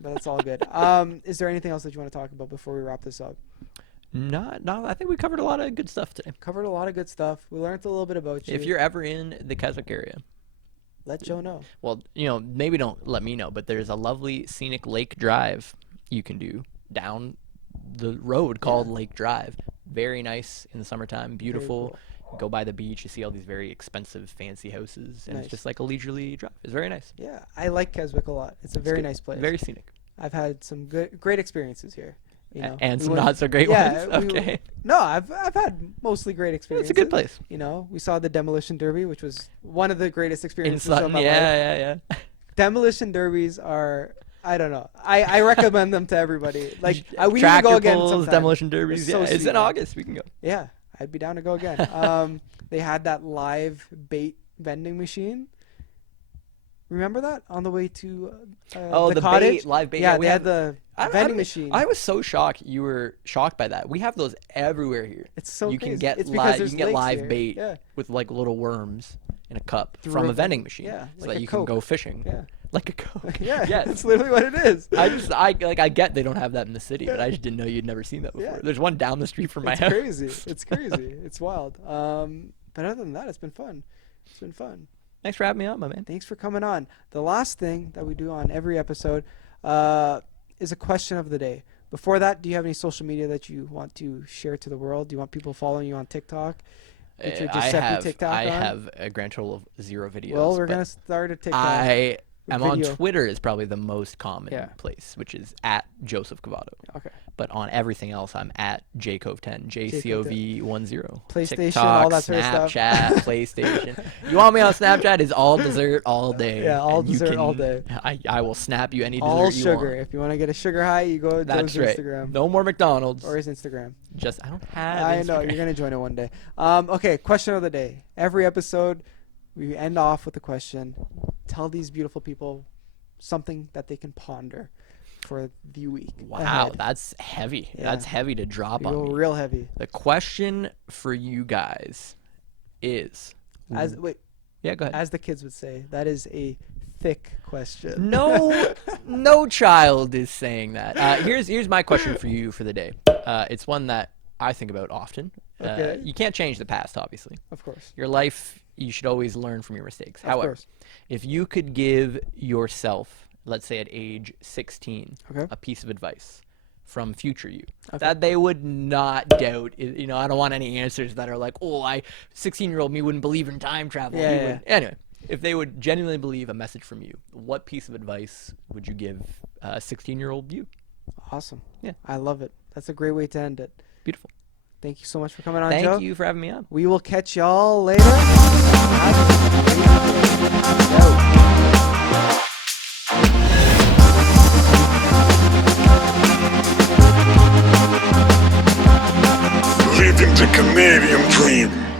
But that's all good. Is there anything else that you want to talk about before we wrap this up? No, I think we covered a lot of good stuff today. Covered a lot of good stuff. We learned a little bit about you. If you're ever in the Keswick area, let Joe know. well, maybe don't let me know, but there's a lovely scenic lake drive you can do down the road called Lake Drive. Very nice in the summertime, beautiful. cool. You go by the beach, you see all these very expensive, fancy houses, and Nice. it's just like a leisurely drive. It's very nice. Yeah, I like Keswick a lot. It's a very good. nice place. Very scenic. I've had some great experiences here. You know, And We some went- not so great yeah, ones. we- Okay. No, I've had mostly great experiences. It's a good place. You know, we saw the Demolition Derby, which was one of the greatest In experiences Sutton, of my life. yeah. Demolition derbies are, I don't know. I recommend them to everybody. Like, we need to Tractor go again pulls, sometime. demolition derbies. It's Yeah, so it's sweet, in man. August. We can go. Yeah, I'd be down to go again. They had that live bait vending machine. Remember that on the way to the cottage? bait, live bait. Yeah, we they had have the vending machine. I was so shocked. You were shocked by that. We have those everywhere here. It's so you crazy. can get It's live. because You there's can get lakes live here. bait Yeah. with like little worms in a cup Through from a a vending ven- machine, yeah, so like that a you Coke. can go fishing. Yeah. Like a Coke. Yeah, Yes. that's literally what it is. I get they don't have that in the city, but I just didn't know you'd never seen that before. Yeah. There's one down the street from my It's house. crazy. It's crazy. It's wild. But other than that, it's been fun. It's been fun. Thanks for having me on, my man. Thanks for coming on. The last thing that we do on every episode is a question of the day. Before that, do you have any social media that you want to share to the world? Do you want people following you on TikTok? Get your Giuseppe TikTok I on? have a grand total of 0 videos. Well, we're but going to start a TikTok. I I'm on video. Twitter is probably the most common Yeah. place, which is at Joseph Covato. Okay. But on everything else, I'm at JCove10, JCOV10. PlayStation, TikTok, all that sort of stuff. Snapchat, PlayStation. You want me on Snapchat? Is all dessert all day. Yeah, all and you dessert all can- day. I will snap you any dessert All you sugar. want. If you want to get a sugar high, you go to That's Joe's right. Instagram. No more McDonald's. Or his Instagram. Just I don't have. I know Instagram. you're gonna join it one day. Okay, question of the day. Every episode, we end off with a question. Tell these beautiful people something that they can ponder for the week. Wow, ahead. that's heavy. Yeah. That's heavy to drop We on go me. real heavy. The question for you guys is. Go Yeah, go ahead. As the kids would say, that is a thick question. No child is saying that. Here's my question for you for the day. It's one that I think about often. Okay. You can't change the past, obviously. Of course. Your life, you should always learn from your mistakes. Of However, course. if you could give yourself, let's say at age 16, Okay. a piece of advice from future you Okay. that they would not doubt. You know, I don't want any answers that are like, oh, 16-year-old me wouldn't believe in time travel. Yeah, He yeah. would. Anyway, if they would genuinely believe a message from you, what piece of advice would you give a 16-year-old you? Awesome. Yeah. I love it. That's a great way to end it. Beautiful. Thank you so much for coming on, Joe. Thank you for having me on. We will catch y'all later. Living the Canadian dream.